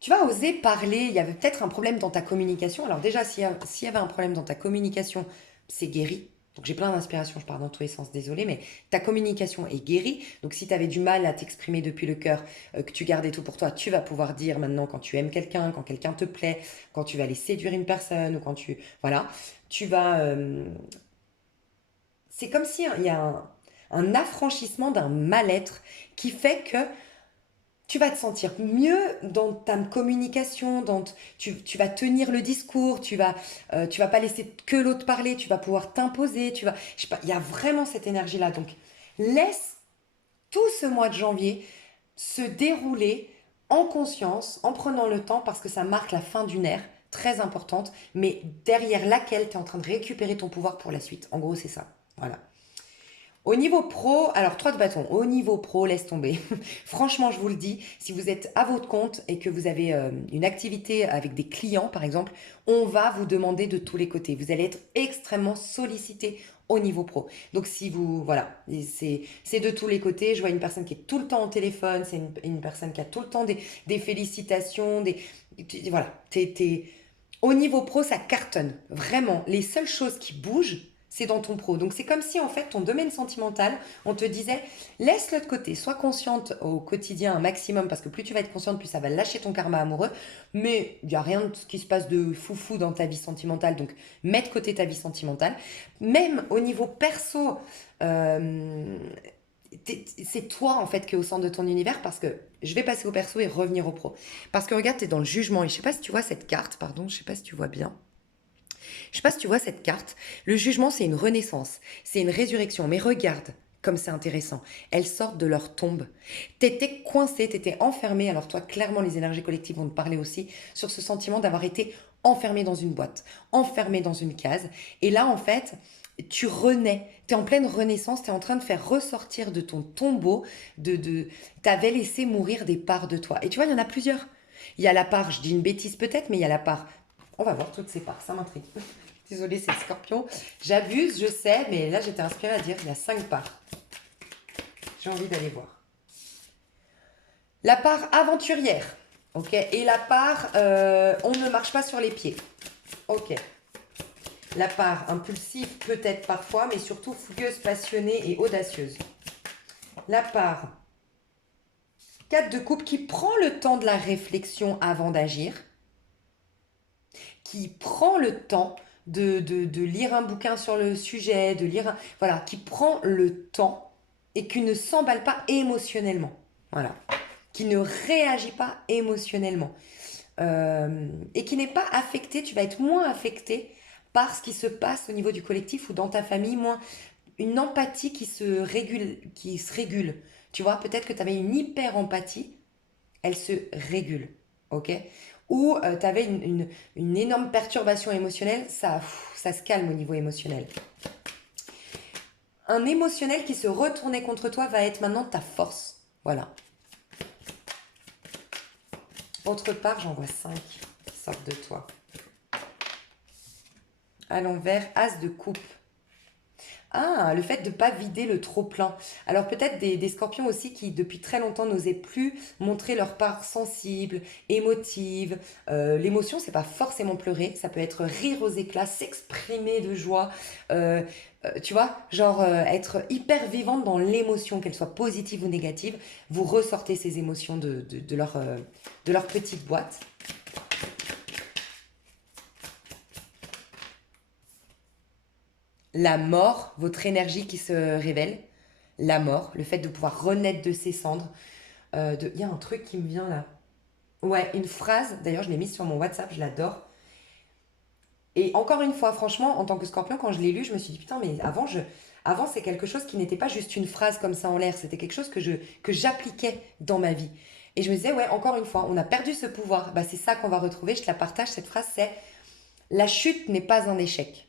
tu vas oser parler, il y avait peut-être un problème dans ta communication. Alors déjà, s'il y avait un problème dans ta communication, c'est guéri. Donc j'ai plein d'inspiration, je pars dans tous les sens, désolé, mais ta communication est guérie. Donc si tu avais du mal à t'exprimer depuis le cœur, que tu gardais tout pour toi, tu vas pouvoir dire maintenant quand tu aimes quelqu'un, quand quelqu'un te plaît, quand tu vas aller séduire une personne, ou quand tu... Voilà, tu vas... c'est comme si il y a un affranchissement d'un mal-être qui fait que tu vas te sentir mieux dans ta communication, tu vas tenir le discours, tu vas pas laisser que l'autre parler, tu vas pouvoir t'imposer, je sais pas, il y a vraiment cette énergie-là. Donc, laisse tout ce mois de janvier se dérouler en conscience, en prenant le temps, parce que ça marque la fin d'une ère très importante, mais derrière laquelle tu es en train de récupérer ton pouvoir pour la suite. En gros, c'est ça. Voilà. Au niveau pro, alors 3 de bâton, au niveau pro, laisse tomber. Franchement, je vous le dis, si vous êtes à votre compte et que vous avez une activité avec des clients, par exemple, on va vous demander de tous les côtés. Vous allez être extrêmement sollicité au niveau pro. Donc si vous, voilà, c'est de tous les côtés. Je vois une personne qui est tout le temps au téléphone, c'est une personne qui a tout le temps des félicitations, voilà, au niveau pro, ça cartonne. Vraiment, les seules choses qui bougent, c'est dans ton pro. Donc c'est comme si en fait ton domaine sentimental, on te disait laisse-le de côté, sois consciente au quotidien un maximum parce que plus tu vas être consciente, plus ça va lâcher ton karma amoureux. Mais il n'y a rien de ce qui se passe de foufou dans ta vie sentimentale, donc mets de côté ta vie sentimentale. Même au niveau perso, euh, c'est toi en fait qui es au centre de ton univers parce que je vais passer au perso et revenir au pro. Parce que regarde, tu es dans le jugement et je sais pas si tu vois cette carte, pardon, je sais pas si tu vois bien. Je sais pas si tu vois cette carte. Le jugement, c'est une renaissance, c'est une résurrection. Mais regarde comme c'est intéressant. Elles sortent de leur tombe. T'étais coincé, t'étais enfermé. Alors toi, clairement, les énergies collectives vont te parler aussi sur ce sentiment d'avoir été enfermé dans une boîte, enfermé dans une case. Et là, en fait, tu renais. Tu es en pleine renaissance, tu es en train de faire ressortir de ton tombeau, t'avais laissé mourir des parts de toi. Et tu vois, il y en a plusieurs. Il y a la part, je dis une bêtise peut-être, mais il y a la part. On va voir toutes ces parts, ça m'intrigue. Désolée, c'est le scorpion. J'abuse, je sais, mais là j'étais inspirée à dire il y a 5 parts. J'ai envie d'aller voir. La part aventurière, ok, et la part on ne marche pas sur les pieds, ok. La part impulsive peut-être parfois, mais surtout fougueuse, passionnée et audacieuse. La part 4 de coupe qui prend le temps de la réflexion avant d'agir, qui prend le temps de lire un bouquin sur le sujet, voilà, qui prend le temps et qui ne s'emballe pas émotionnellement. Voilà. Qui ne réagit pas émotionnellement. Et qui n'est pas affecté, tu vas être moins affecté par ce qui se passe au niveau du collectif ou dans ta famille, moins une empathie qui se régule. Tu vois, peut-être que tu avais une hyper-empathie, elle se régule, ok. Ou tu avais une énorme perturbation émotionnelle, ça se calme au niveau émotionnel. Un émotionnel qui se retournait contre toi va être maintenant ta force. Voilà. Autre part, j'en vois 5 qui sortent de toi. À l'envers, as de coupe. Ah, le fait de ne pas vider le trop-plein. Alors peut-être des scorpions aussi qui depuis très longtemps n'osaient plus montrer leur part sensible, émotive. L'émotion, c'est pas forcément pleurer, ça peut être rire aux éclats, s'exprimer de joie. Tu vois, genre être hyper vivante dans l'émotion, qu'elle soit positive ou négative. Vous ressortez ces émotions de leur petite boîte. La mort, votre énergie qui se révèle, la mort, le fait de pouvoir renaître de ses cendres. Il y a un truc qui me vient là. Ouais, une phrase, d'ailleurs je l'ai mise sur mon WhatsApp, je l'adore. Et encore une fois, franchement, en tant que scorpion, quand je l'ai lu, je me suis dit, putain, mais avant c'est quelque chose qui n'était pas juste une phrase comme ça en l'air, c'était quelque chose que j'appliquais dans ma vie. Et je me disais, ouais, encore une fois, on a perdu ce pouvoir. Bah, c'est ça qu'on va retrouver, je te la partage, cette phrase, c'est la chute n'est pas un échec.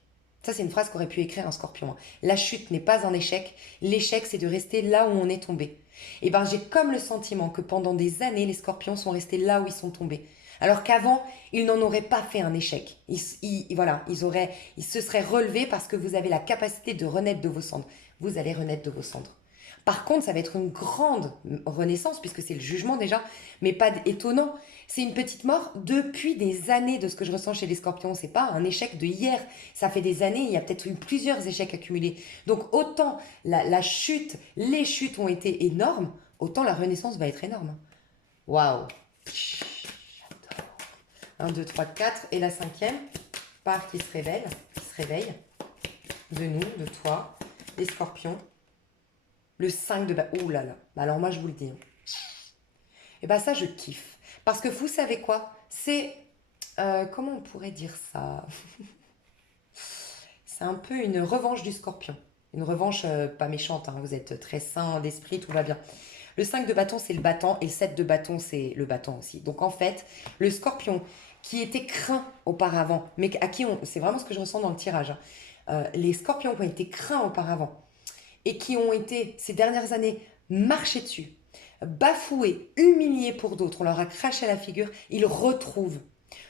Ça, c'est une phrase qu'aurait pu écrire un scorpion. La chute n'est pas un échec. L'échec, c'est de rester là où on est tombé. Et ben, j'ai comme le sentiment que pendant des années, les scorpions sont restés là où ils sont tombés. Alors qu'avant, ils n'en auraient pas fait un échec. Voilà, ils se seraient relevés parce que vous avez la capacité de renaître de vos cendres. Vous allez renaître de vos cendres. Par contre, ça va être une grande renaissance, puisque c'est le jugement déjà, mais pas étonnant. C'est une petite mort depuis des années de ce que je ressens chez les scorpions. C'est pas un échec de hier. Ça fait des années, il y a peut-être eu plusieurs échecs accumulés. Donc autant la chute, les chutes ont été énormes, autant la renaissance va être énorme. Waouh. J'adore. 1, 2, 3, 4. Et la 5e, part qui se réveille de nous, de toi, les scorpions. Le 5 de... Ouh là là. Alors moi, je vous le dis. Et ben ça, je kiffe. Parce que vous savez quoi? C'est, comment on pourrait dire ça? C'est un peu une revanche du scorpion. Une revanche pas méchante, hein, vous êtes très sain d'esprit, tout va bien. Le 5 de bâton, c'est le battant, et le 7 de bâton, c'est le battant aussi. Donc en fait, le scorpion qui était craint auparavant, mais à qui on... C'est vraiment ce que je ressens dans le tirage, hein. Les scorpions qui ont été craints auparavant, et qui ont été, ces dernières années, marchés dessus, bafoués, humiliés pour d'autres, on leur a craché à la figure, ils retrouvent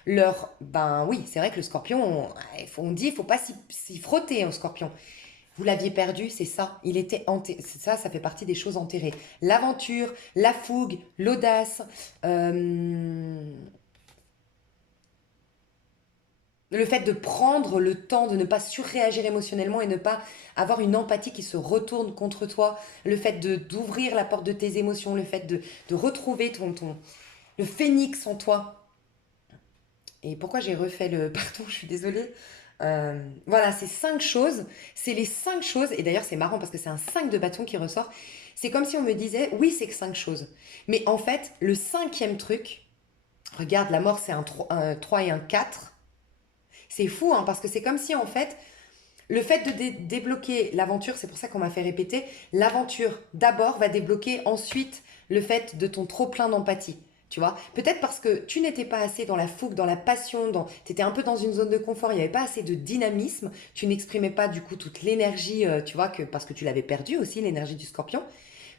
leur... Ben oui, c'est vrai que le scorpion, on dit, il ne faut pas s'y frotter au scorpion. Vous l'aviez perdu, c'est ça. Il était enterré. Ça fait partie des choses enterrées. L'aventure, la fougue, l'audace, le fait de prendre le temps de ne pas surréagir émotionnellement et ne pas avoir une empathie qui se retourne contre toi, le fait d'ouvrir la porte de tes émotions, le fait de retrouver le phénix en toi. Et pourquoi j'ai refait le... Pardon, je suis désolée. Voilà, ces 5 choses, c'est les 5 choses, et d'ailleurs c'est marrant parce que c'est un 5 de bâton qui ressort. C'est comme si on me disait, oui, c'est que 5 choses. Mais en fait, le cinquième truc, regarde, la mort c'est un 3 et un 4. C'est fou, hein, parce que c'est comme si en fait, le fait de débloquer l'aventure, c'est pour ça qu'on m'a fait répéter, l'aventure d'abord va débloquer ensuite le fait de ton trop plein d'empathie. Tu vois, peut-être parce que tu n'étais pas assez dans la fougue, dans la passion, tu étais un peu dans une zone de confort, il n'y avait pas assez de dynamisme, tu n'exprimais pas du coup toute l'énergie, tu vois, parce que tu l'avais perdue aussi, l'énergie du scorpion,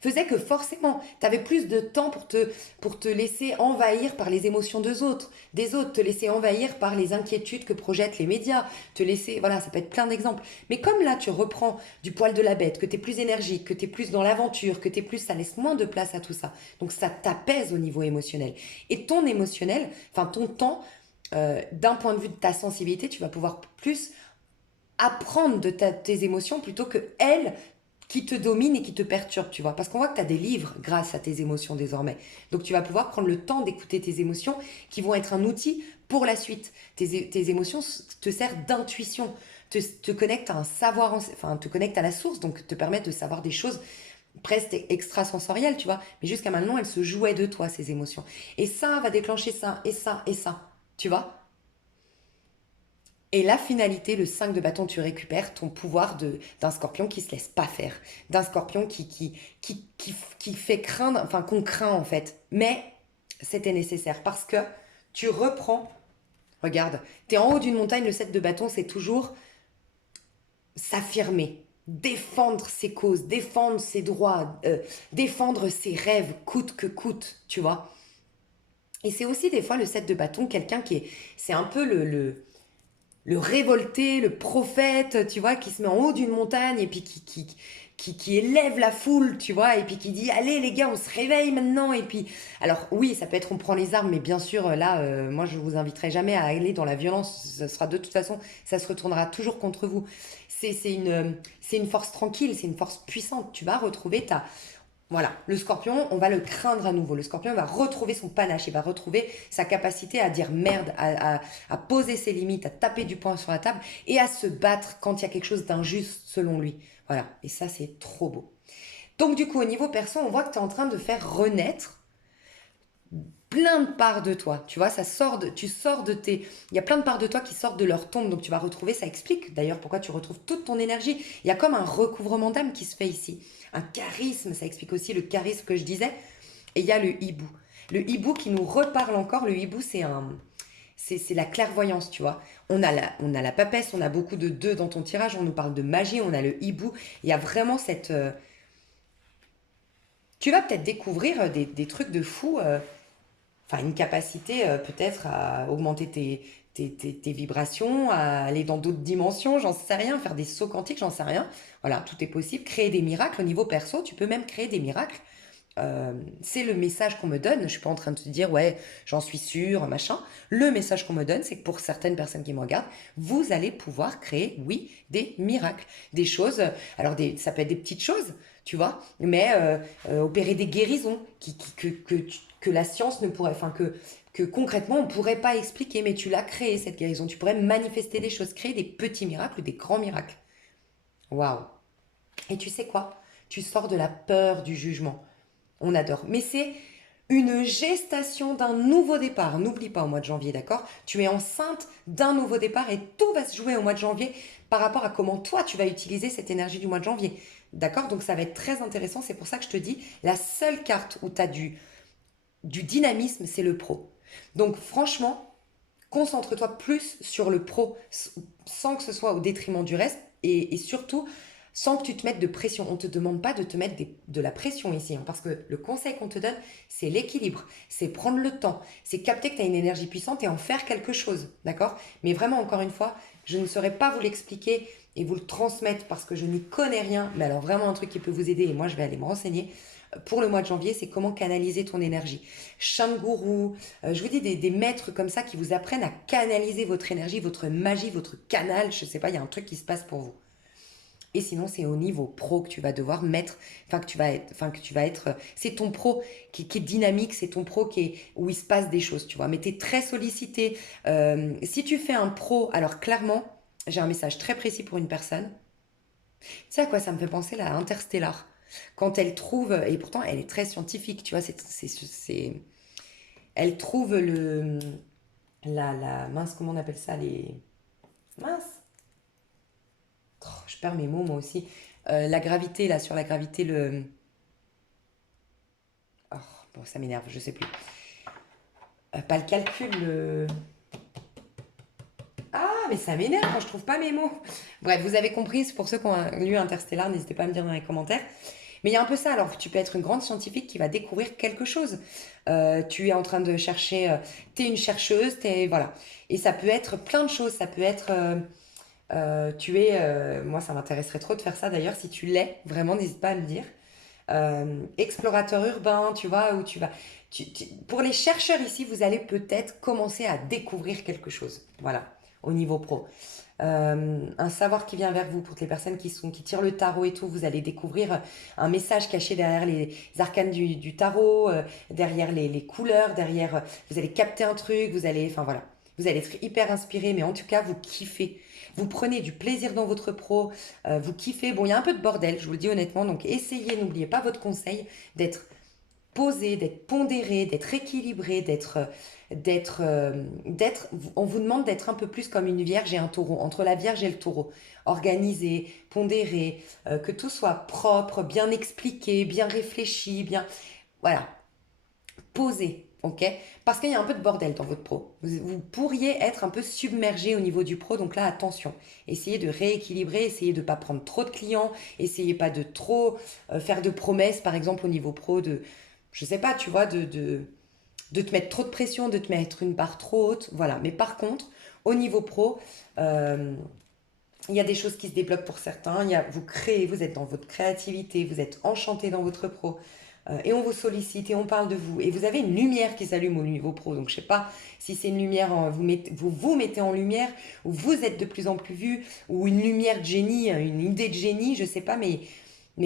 faisait que forcément, tu avais plus de temps pour te laisser envahir par les émotions des autres, te laisser envahir par les inquiétudes que projettent les médias, te laisser, voilà, ça peut être plein d'exemples. Mais comme là, tu reprends du poil de la bête, que tu es plus énergique, que tu es plus dans l'aventure, que tu es plus, ça laisse moins de place à tout ça. Donc ça t'apaise au niveau émotionnel. Et ton émotionnel, enfin ton temps, d'un point de vue de ta sensibilité, tu vas pouvoir plus apprendre de tes émotions plutôt que elles qui te dominent et qui te perturbent, tu vois. Parce qu'on voit que tu as des livres grâce à tes émotions désormais. Donc tu vas pouvoir prendre le temps d'écouter tes émotions qui vont être un outil pour la suite. Tes émotions te servent d'intuition, te connectent à un savoir, enfin te connectent à la source, donc te permettent de savoir des choses presque extrasensorielles, tu vois. Mais jusqu'à maintenant, elles se jouaient de toi, ces émotions. Et ça va déclencher ça, et ça, et ça, tu vois. Et la finalité, le 5 de bâton, tu récupères ton pouvoir d'un scorpion qui se laisse pas faire. D'un scorpion qui fait craindre, enfin qu'on craint en fait. Mais c'était nécessaire parce que tu reprends, regarde, tu es en haut d'une montagne, le 7 de bâton, c'est toujours s'affirmer, défendre ses causes, défendre ses droits, défendre ses rêves, coûte que coûte, tu vois. Et c'est aussi des fois le 7 de bâton, quelqu'un c'est un peu le révolté, le prophète, tu vois, qui se met en haut d'une montagne et puis qui élève la foule, tu vois, et puis qui dit, allez les gars, on se réveille maintenant, et puis, alors oui, ça peut être on prend les armes, mais bien sûr, là, moi, je vous inviterai jamais à aller dans la violence, ça sera de toute façon, ça se retournera toujours contre vous. C'est une force tranquille, c'est une force puissante, tu vas retrouver voilà, le scorpion, on va le craindre à nouveau. Le scorpion va retrouver son panache, il va retrouver sa capacité à dire merde, à poser ses limites, à taper du poing sur la table et à se battre quand il y a quelque chose d'injuste selon lui. Voilà, et ça c'est trop beau. Donc du coup, au niveau perso, on voit que tu es en train de faire renaître plein de parts de toi. Tu vois, tu sors de tes... Il y a plein de parts de toi qui sortent de leur tombe, donc tu vas retrouver, ça explique d'ailleurs pourquoi tu retrouves toute ton énergie. Il y a comme un recouvrement d'âme qui se fait ici. Un charisme, ça explique aussi le charisme que je disais. Et il y a le hibou. Le hibou qui nous reparle encore. Le hibou, c'est la clairvoyance, tu vois. On a la papesse, on a beaucoup de deux dans ton tirage, on nous parle de magie, on a le hibou. Il y a vraiment cette... Tu vas peut-être découvrir des trucs de fou, enfin une capacité peut-être à augmenter tes vibrations, à aller dans d'autres dimensions, j'en sais rien, faire des sauts quantiques, j'en sais rien. Voilà, tout est possible. Créer des miracles au niveau perso, tu peux même créer des miracles. C'est le message qu'on me donne. Je suis pas en train de te dire, ouais, j'en suis sûre, machin. Le message qu'on me donne, c'est que pour certaines personnes qui me regardent, vous allez pouvoir créer, oui, des miracles. Des choses, alors ça peut être des petites choses, tu vois, mais opérer des guérisons que la science ne pourrait, enfin, que concrètement, on ne pourrait pas expliquer, mais tu l'as créé, cette guérison. Tu pourrais manifester des choses, créer des petits miracles ou des grands miracles. Waouh! Et tu sais quoi? Tu sors de la peur du jugement. On adore. Mais c'est une gestation d'un nouveau départ. N'oublie pas au mois de janvier, d'accord? Tu es enceinte d'un nouveau départ et tout va se jouer au mois de janvier par rapport à comment toi tu vas utiliser cette énergie du mois de janvier. D'accord? Donc ça va être très intéressant. C'est pour ça que je te dis, la seule carte où tu as du dynamisme, c'est le pro. Donc franchement, concentre-toi plus sur le pro sans que ce soit au détriment du reste et surtout sans que tu te mettes de pression. On ne te demande pas de te mettre de la pression ici, hein, parce que le conseil qu'on te donne, c'est l'équilibre, c'est prendre le temps, c'est capter que tu as une énergie puissante et en faire quelque chose, d'accord? Mais vraiment, encore une fois, je ne saurais pas vous l'expliquer et vous le transmettre parce que je n'y connais rien, mais alors vraiment un truc qui peut vous aider et moi je vais aller me renseigner pour le mois de janvier, c'est comment canaliser ton énergie. Shangourou, je vous dis des maîtres comme ça qui vous apprennent à canaliser votre énergie, votre magie, votre canal, je ne sais pas, il y a un truc qui se passe pour vous. Et sinon, c'est au niveau pro que tu vas devoir mettre, c'est ton pro qui est dynamique, c'est ton pro où il se passe des choses, tu vois. Mais tu es très sollicité. Si tu fais un pro, alors clairement, j'ai un message très précis pour une personne. Tu sais à quoi ça me fait penser là, à Interstellar. Quand elle trouve, et pourtant elle est très scientifique, tu vois, elle trouve mince, comment on appelle ça, mince, je perds mes mots moi aussi. La gravité, là, sur la gravité, oh, bon, ça m'énerve, je sais plus. Pas le calcul, Ah, mais ça m'énerve quand je trouve pas mes mots. Bref, vous avez compris, c'est pour ceux qui ont lu Interstellar, n'hésitez pas à me dire dans les commentaires. Mais il y a un peu ça, alors tu peux être une grande scientifique qui va découvrir quelque chose. Tu es en train de chercher, tu es une chercheuse, voilà. Et ça peut être plein de choses, ça peut être, moi ça m'intéresserait trop de faire ça d'ailleurs, si tu l'es, vraiment n'hésite pas à me dire. Explorateur urbain, tu vois, où tu vas... Pour les chercheurs ici, vous allez peut-être commencer à découvrir quelque chose, voilà, au niveau pro. Un savoir qui vient vers vous pour les personnes qui tirent le tarot et tout, vous allez découvrir un message caché derrière les arcanes du tarot, derrière les couleurs, derrière, vous allez capter un truc, enfin voilà, vous allez être hyper inspiré, mais en tout cas, vous kiffez. Vous prenez du plaisir dans votre pro, vous kiffez. Bon, il y a un peu de bordel, je vous le dis honnêtement, donc essayez, n'oubliez pas votre conseil d'être posé, d'être pondéré, d'être équilibré, on vous demande d'être un peu plus comme une vierge et un taureau, entre la vierge et le taureau, organisé, pondéré, que tout soit propre, bien expliqué, bien réfléchi, bien, voilà, posé, ok? Parce qu'il y a un peu de bordel dans votre pro. Vous pourriez être un peu submergé au niveau du pro, donc là, attention. Essayez de rééquilibrer, essayez de ne pas prendre trop de clients, essayez pas de trop faire de promesses, par exemple, au niveau pro, je sais pas, tu vois, de te mettre trop de pression, de te mettre une barre trop haute, voilà. Mais par contre, au niveau pro, euh, il y a des choses qui se débloquent pour certains. Vous créez, vous êtes dans votre créativité, vous êtes enchanté dans votre pro. Et on vous sollicite et on parle de vous. Et vous avez une lumière qui s'allume au niveau pro. Donc je sais pas si c'est une lumière, vous mettez en lumière, ou vous êtes de plus en plus vu, ou une lumière de génie, une idée de génie, je sais pas, mais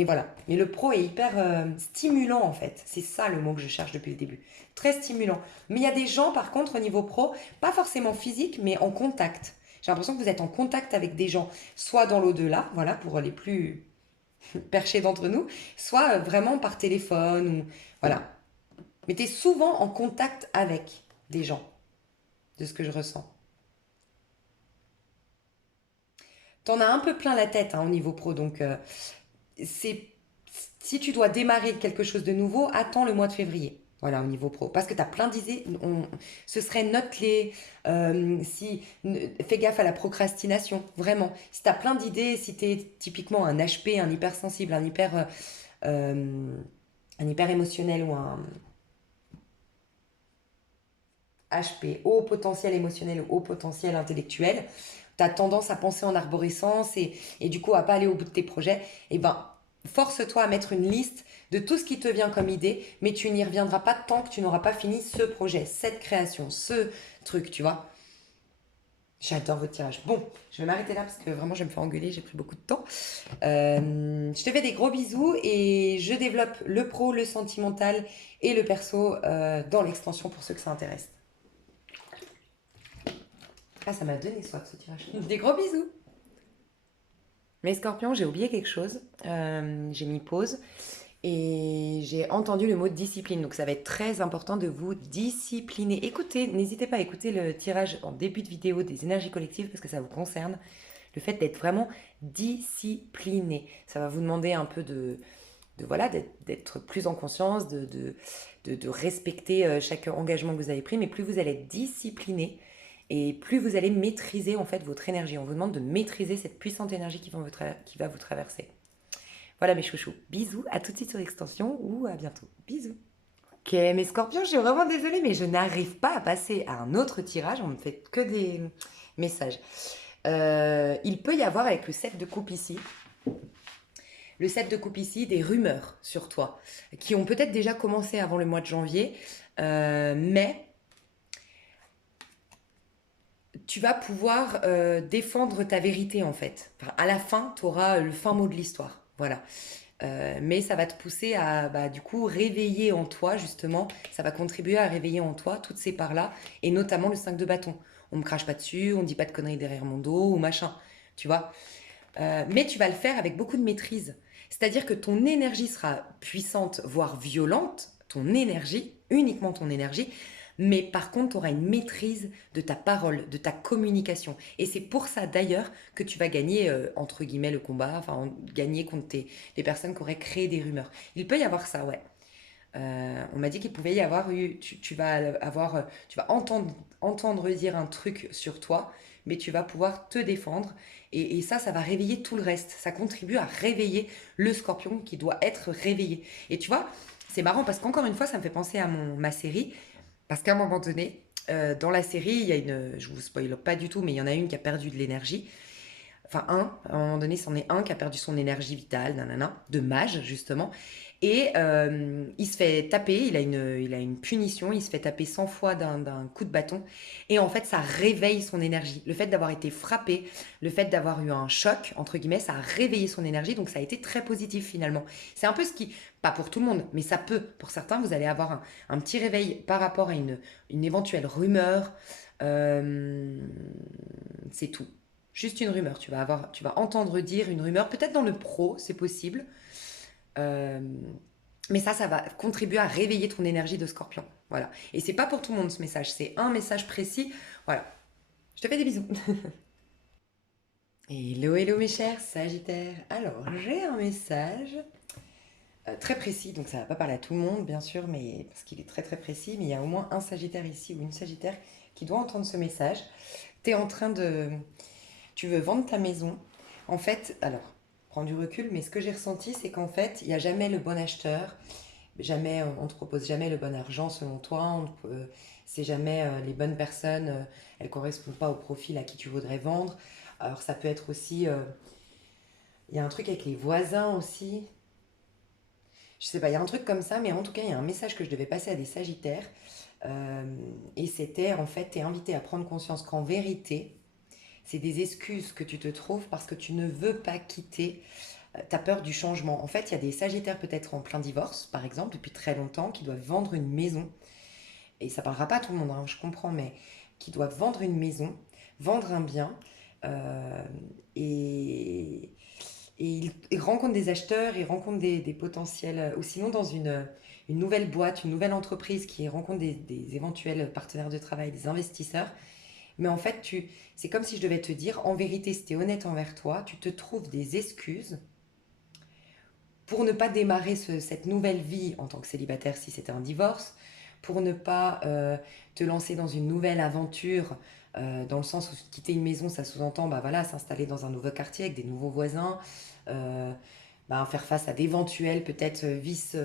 voilà. Mais le pro est hyper stimulant en fait. C'est ça le mot que je cherche depuis le début. Très stimulant. Mais il y a des gens par contre au niveau pro, pas forcément physique, mais en contact. J'ai l'impression que vous êtes en contact avec des gens, soit dans l'au-delà, voilà, pour les plus perchés d'entre nous, soit vraiment par téléphone, ou voilà. Mais tu es souvent en contact avec des gens, de ce que je ressens. T'en as un peu plein la tête hein, au niveau pro, donc c'est si tu dois démarrer quelque chose de nouveau, attends le mois de février. Voilà, au niveau pro. Parce que tu as plein d'idées. Ce serait note-les. Fais gaffe à la procrastination. Vraiment. Si tu as plein d'idées, si tu es typiquement un HP, un hypersensible, euh, un hyper émotionnel ou un HP, haut potentiel émotionnel ou haut potentiel intellectuel, tu as tendance à penser en arborescence et du coup à pas aller au bout de tes projets, et ben force-toi à mettre une liste de tout ce qui te vient comme idée, mais tu n'y reviendras pas tant que tu n'auras pas fini ce projet, cette création, ce truc, tu vois. J'adore votre tirage. Bon, je vais m'arrêter là parce que vraiment je vais me faire engueuler, j'ai pris beaucoup de temps. Je te fais des gros bisous et je développe le pro, le sentimental et le perso dans l'extension pour ceux que ça intéresse. Ah, ça m'a donné soif ce tirage. Des gros bisous. Mes scorpions, j'ai oublié quelque chose. J'ai mis pause. Et j'ai entendu le mot discipline, donc ça va être très important de vous discipliner. Écoutez, n'hésitez pas à écouter le tirage en début de vidéo des énergies collectives parce que ça vous concerne. Le fait d'être vraiment discipliné, ça va vous demander un peu voilà, d'être plus en conscience, de respecter chaque engagement que vous avez pris, mais plus vous allez être discipliné et plus vous allez maîtriser en fait votre énergie. On vous demande de maîtriser cette puissante énergie qui va vous traverser. Voilà mes chouchous, bisous, à tout de suite sur Extension ou à bientôt. Bisous. Ok, mes scorpions, je suis vraiment désolée, mais je n'arrive pas à passer à un autre tirage, on ne fait que des messages. Il peut y avoir avec le 7 de coupe ici, des rumeurs sur toi, qui ont peut-être déjà commencé avant le mois de janvier, mais tu vas pouvoir défendre ta vérité en fait. Enfin, à la fin, tu auras le fin mot de l'histoire. Voilà. Mais ça va te pousser à, bah, du coup, réveiller en toi, justement. Ça va contribuer à réveiller en toi toutes ces parts-là, et notamment le 5 de bâton. On me crache pas dessus, on dit pas de conneries derrière mon dos, ou machin. Tu vois. Mais tu vas le faire avec beaucoup de maîtrise. C'est-à-dire que ton énergie sera puissante, voire violente, ton énergie, uniquement ton énergie, mais par contre, tu auras une maîtrise de ta parole, de ta communication. Et c'est pour ça d'ailleurs que tu vas gagner, entre guillemets, le combat, enfin, gagner contre les personnes qui auraient créé des rumeurs. Il peut y avoir ça, ouais. On m'a dit qu'il pouvait y avoir eu, tu vas avoir, tu vas entendre dire un truc sur toi, mais tu vas pouvoir te défendre. Et ça va réveiller tout le reste. Ça contribue à réveiller le scorpion qui doit être réveillé. Et tu vois, c'est marrant parce qu'encore une fois, ça me fait penser à ma série. Parce qu'à un moment donné, dans la série, il y a je vous spoil pas du tout, mais il y en a une qui a perdu de l'énergie. Enfin, à un moment donné, c'en est un qui a perdu son énergie vitale, nanana, de mage, justement. Et il se fait taper, il a une punition, il se fait taper 100 fois d'un coup de bâton. Et en fait, ça réveille son énergie. Le fait d'avoir été frappé, le fait d'avoir eu un choc, entre guillemets, ça a réveillé son énergie. Donc ça a été très positif finalement. C'est un peu ce qui, pas pour tout le monde, mais ça peut. Pour certains, vous allez avoir un petit réveil par rapport à une éventuelle rumeur. Euh, c'est tout. Juste une rumeur. Tu vas entendre dire une rumeur, peut-être dans le pro, c'est possible. Euh, mais ça va contribuer à réveiller ton énergie de scorpion. Voilà. Et c'est pas pour tout le monde ce message, c'est un message précis. Voilà. Je te fais des bisous. Hello, hello mes chers Sagittaires. Alors, j'ai un message très précis, donc ça va pas parler à tout le monde, bien sûr, mais parce qu'il est très très précis, mais il y a au moins un Sagittaire ici ou une Sagittaire qui doit entendre ce message. Tu es en train de... Tu veux vendre ta maison. En fait, alors, prends du recul, mais ce que j'ai ressenti, c'est qu'en fait, il n'y a jamais le bon acheteur. Jamais, on ne te propose jamais le bon argent selon toi. C'est jamais les bonnes personnes. Elles ne correspondent pas au profil à qui tu voudrais vendre. Alors, ça peut être aussi... Il y a un truc avec les voisins aussi. Je sais pas, il y a un truc comme ça, mais en tout cas, il y a un message que je devais passer à des Sagittaires. Et c'était, en fait, tu es invité à prendre conscience qu'en vérité, c'est des excuses que tu te trouves parce que tu ne veux pas quitter ta peur du changement. En fait, il y a des Sagittaires peut-être en plein divorce, par exemple, depuis très longtemps, qui doivent vendre une maison. Et ça parlera pas à tout le monde, hein, je comprends, mais qui doivent vendre une maison, vendre un bien. euh, et ils rencontrent des acheteurs, ils rencontrent des potentiels, ou sinon dans une nouvelle boîte, une nouvelle entreprise qui rencontre des éventuels partenaires de travail, des investisseurs. Mais en fait, c'est comme si je devais te dire, en vérité, si tu es honnête envers toi, tu te trouves des excuses pour ne pas démarrer cette nouvelle vie en tant que célibataire si c'était un divorce, pour ne pas te lancer dans une nouvelle aventure, dans le sens où quitter une maison, ça sous-entend bah voilà, s'installer dans un nouveau quartier avec des nouveaux voisins, euh, bah, faire face à d'éventuels peut-être vices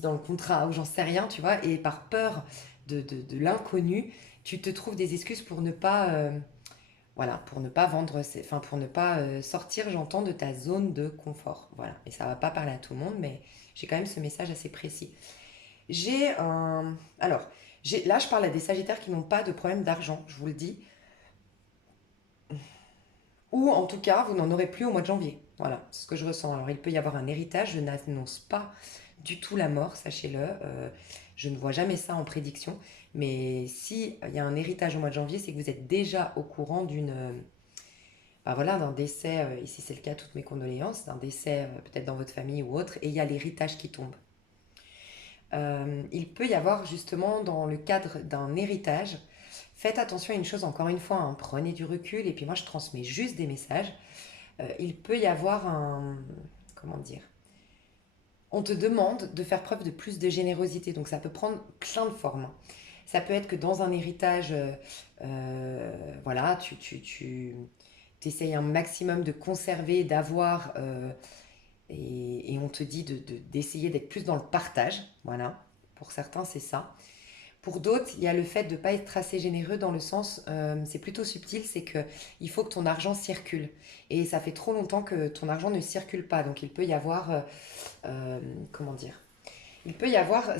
dans le contrat ou j'en sais rien, tu vois, et par peur de l'inconnu, tu te trouves des excuses pour ne pas... voilà, pour ne pas vendre, enfin pour ne pas sortir, j'entends, de ta zone de confort. Voilà, et ça va pas parler à tout le monde, mais j'ai quand même ce message assez précis. J'ai un... Alors, là je parle à des Sagittaires qui n'ont pas de problème d'argent, je vous le dis. Ou en tout cas, vous n'en aurez plus au mois de janvier. Voilà, c'est ce que je ressens. Alors il peut y avoir un héritage, je n'annonce pas du tout la mort, sachez-le. Je ne vois jamais ça en prédiction. Mais si il y a un héritage au mois de janvier, c'est que vous êtes déjà au courant bah voilà, d'un décès, ici c'est le cas, toutes mes condoléances, d'un décès peut-être dans votre famille ou autre, et il y a l'héritage qui tombe. Il peut y avoir justement dans le cadre d'un héritage, faites attention à une chose encore une fois, hein, prenez du recul, et puis moi je transmets juste des messages. Il peut y avoir un... Comment dire? On te demande de faire preuve de plus de générosité, donc ça peut prendre plein de formes, hein. Ça peut être que dans un héritage, voilà, tu essayes un maximum de conserver, d'avoir, et on te dit d'essayer d'être plus dans le partage. Voilà, pour certains, c'est ça. Pour d'autres, il y a le fait de ne pas être assez généreux dans le sens, c'est plutôt subtil, c'est que il faut que ton argent circule. Et ça fait trop longtemps que ton argent ne circule pas. Donc il peut y avoir, comment dire, il peut y avoir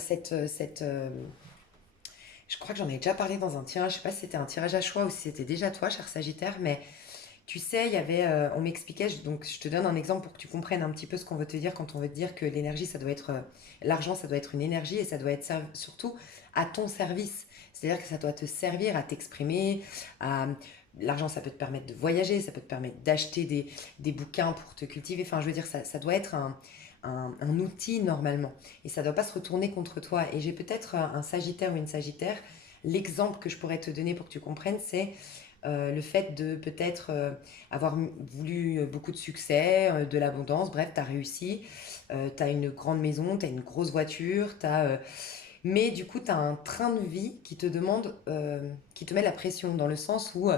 je crois que j'en ai déjà parlé dans un tirage, je sais pas si c'était un tirage à choix ou si c'était déjà toi, cher Sagittaire, mais tu sais, il y avait, on m'expliquait, donc je te donne un exemple pour que tu comprennes un petit peu ce qu'on veut te dire quand on veut te dire que l'énergie, ça doit être, l'argent, ça doit être une énergie et ça doit être surtout à ton service. C'est-à-dire que ça doit te servir à t'exprimer, à... L'argent, ça peut te permettre de voyager, ça peut te permettre d'acheter des bouquins pour te cultiver. Enfin, je veux dire, ça doit être un outil normalement. Et ça ne doit pas se retourner contre toi. Et j'ai peut-être un Sagittaire ou une Sagittaire. L'exemple que je pourrais te donner pour que tu comprennes, c'est le fait de peut-être avoir voulu beaucoup de succès, de l'abondance, bref, tu as réussi, tu as une grande maison, tu as une grosse voiture, mais du coup, tu as un train de vie qui te demande, qui te met la pression dans le sens où,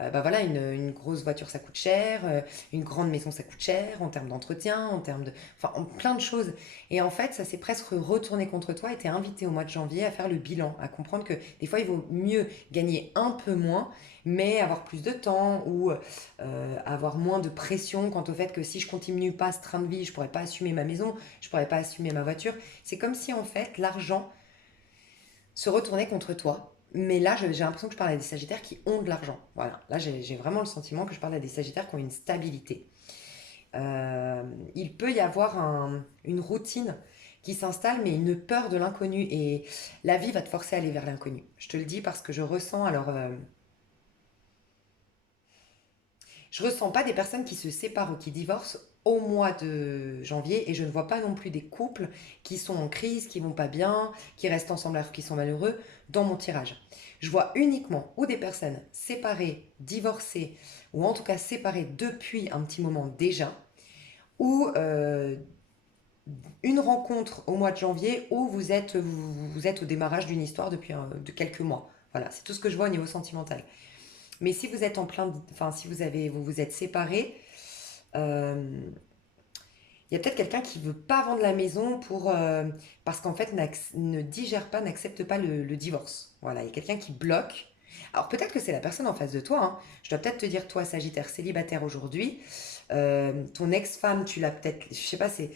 bah voilà, une grosse voiture, ça coûte cher, une grande maison, ça coûte cher en termes d'entretien, en termes de... Enfin, en plein de choses. Et en fait, ça s'est presque retourné contre toi et tu es invité au mois de janvier à faire le bilan, à comprendre que des fois, il vaut mieux gagner un peu moins, mais avoir plus de temps ou avoir moins de pression quant au fait que si je continue pas ce train de vie, je pourrais pas assumer ma maison, je pourrais pas assumer ma voiture. C'est comme si en fait, l'argent se retourner contre toi. Mais là, j'ai l'impression que je parle à des Sagittaires qui ont de l'argent. Voilà, là, j'ai vraiment le sentiment que je parle à des Sagittaires qui ont une stabilité. Euh, il peut y avoir une routine qui s'installe, mais une peur de l'inconnu. Et la vie va te forcer à aller vers l'inconnu. Je te le dis parce que je ressens, alors, je ressens pas des personnes qui se séparent ou qui divorcent au mois de janvier et je ne vois pas non plus des couples qui sont en crise, qui vont pas bien, qui restent ensemble alors qu'ils sont malheureux dans mon tirage. Je vois uniquement ou des personnes séparées, divorcées ou en tout cas séparées depuis un petit moment déjà ou une rencontre au mois de janvier où vous êtes au démarrage d'une histoire depuis de quelques mois. Voilà, c'est tout ce que je vois au niveau sentimental. Mais si vous êtes en plein, enfin si vous vous êtes séparés, euh, il y a peut-être quelqu'un qui veut pas vendre la maison parce qu'en fait ne digère pas, n'accepte pas le divorce. Voilà, il y a quelqu'un qui bloque. Alors peut-être que c'est la personne en face de toi, hein. Je dois peut-être te dire, toi, Sagittaire célibataire aujourd'hui, ton ex-femme, tu l'as peut-être, je sais pas, c'est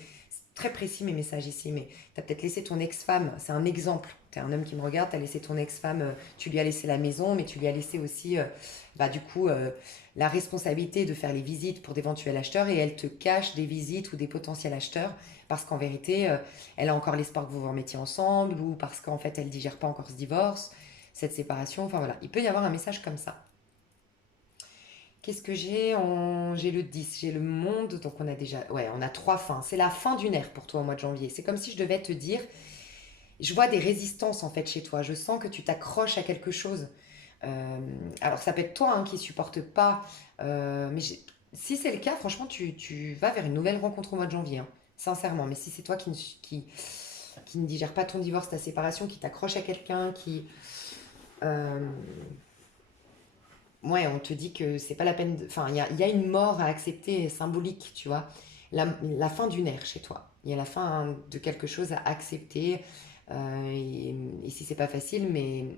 très précis mes messages ici, mais tu as peut-être laissé ton ex-femme, c'est un exemple. Tu es un homme qui me regarde, tu as laissé ton ex-femme, tu lui as laissé la maison, mais tu lui as laissé aussi, bah, du coup, la responsabilité de faire les visites pour d'éventuels acheteurs et elle te cache des visites ou des potentiels acheteurs parce qu'en vérité, elle a encore l'espoir que vous vous remettiez ensemble ou parce qu'en fait, elle digère pas encore ce divorce, cette séparation. Enfin voilà, il peut y avoir un message comme ça. Qu'est-ce que j'ai le 10, j'ai le monde, donc on a déjà... Ouais, on a trois fins. C'est la fin d'une ère pour toi au mois de janvier. C'est comme si je devais te dire, je vois des résistances en fait chez toi. Je sens que tu t'accroches à quelque chose. Euh, alors ça peut être toi, hein, qui supporte pas, mais si c'est le cas, franchement, tu vas vers une nouvelle rencontre au mois de janvier, hein, sincèrement. Mais si c'est toi qui ne digère pas ton divorce, ta séparation, qui t'accroche à quelqu'un, euh, ouais, on te dit que c'est pas la peine, enfin, il y a une mort à accepter symbolique, tu vois, la fin d'une ère chez toi. Il y a la fin de quelque chose à accepter, et si c'est pas facile, mais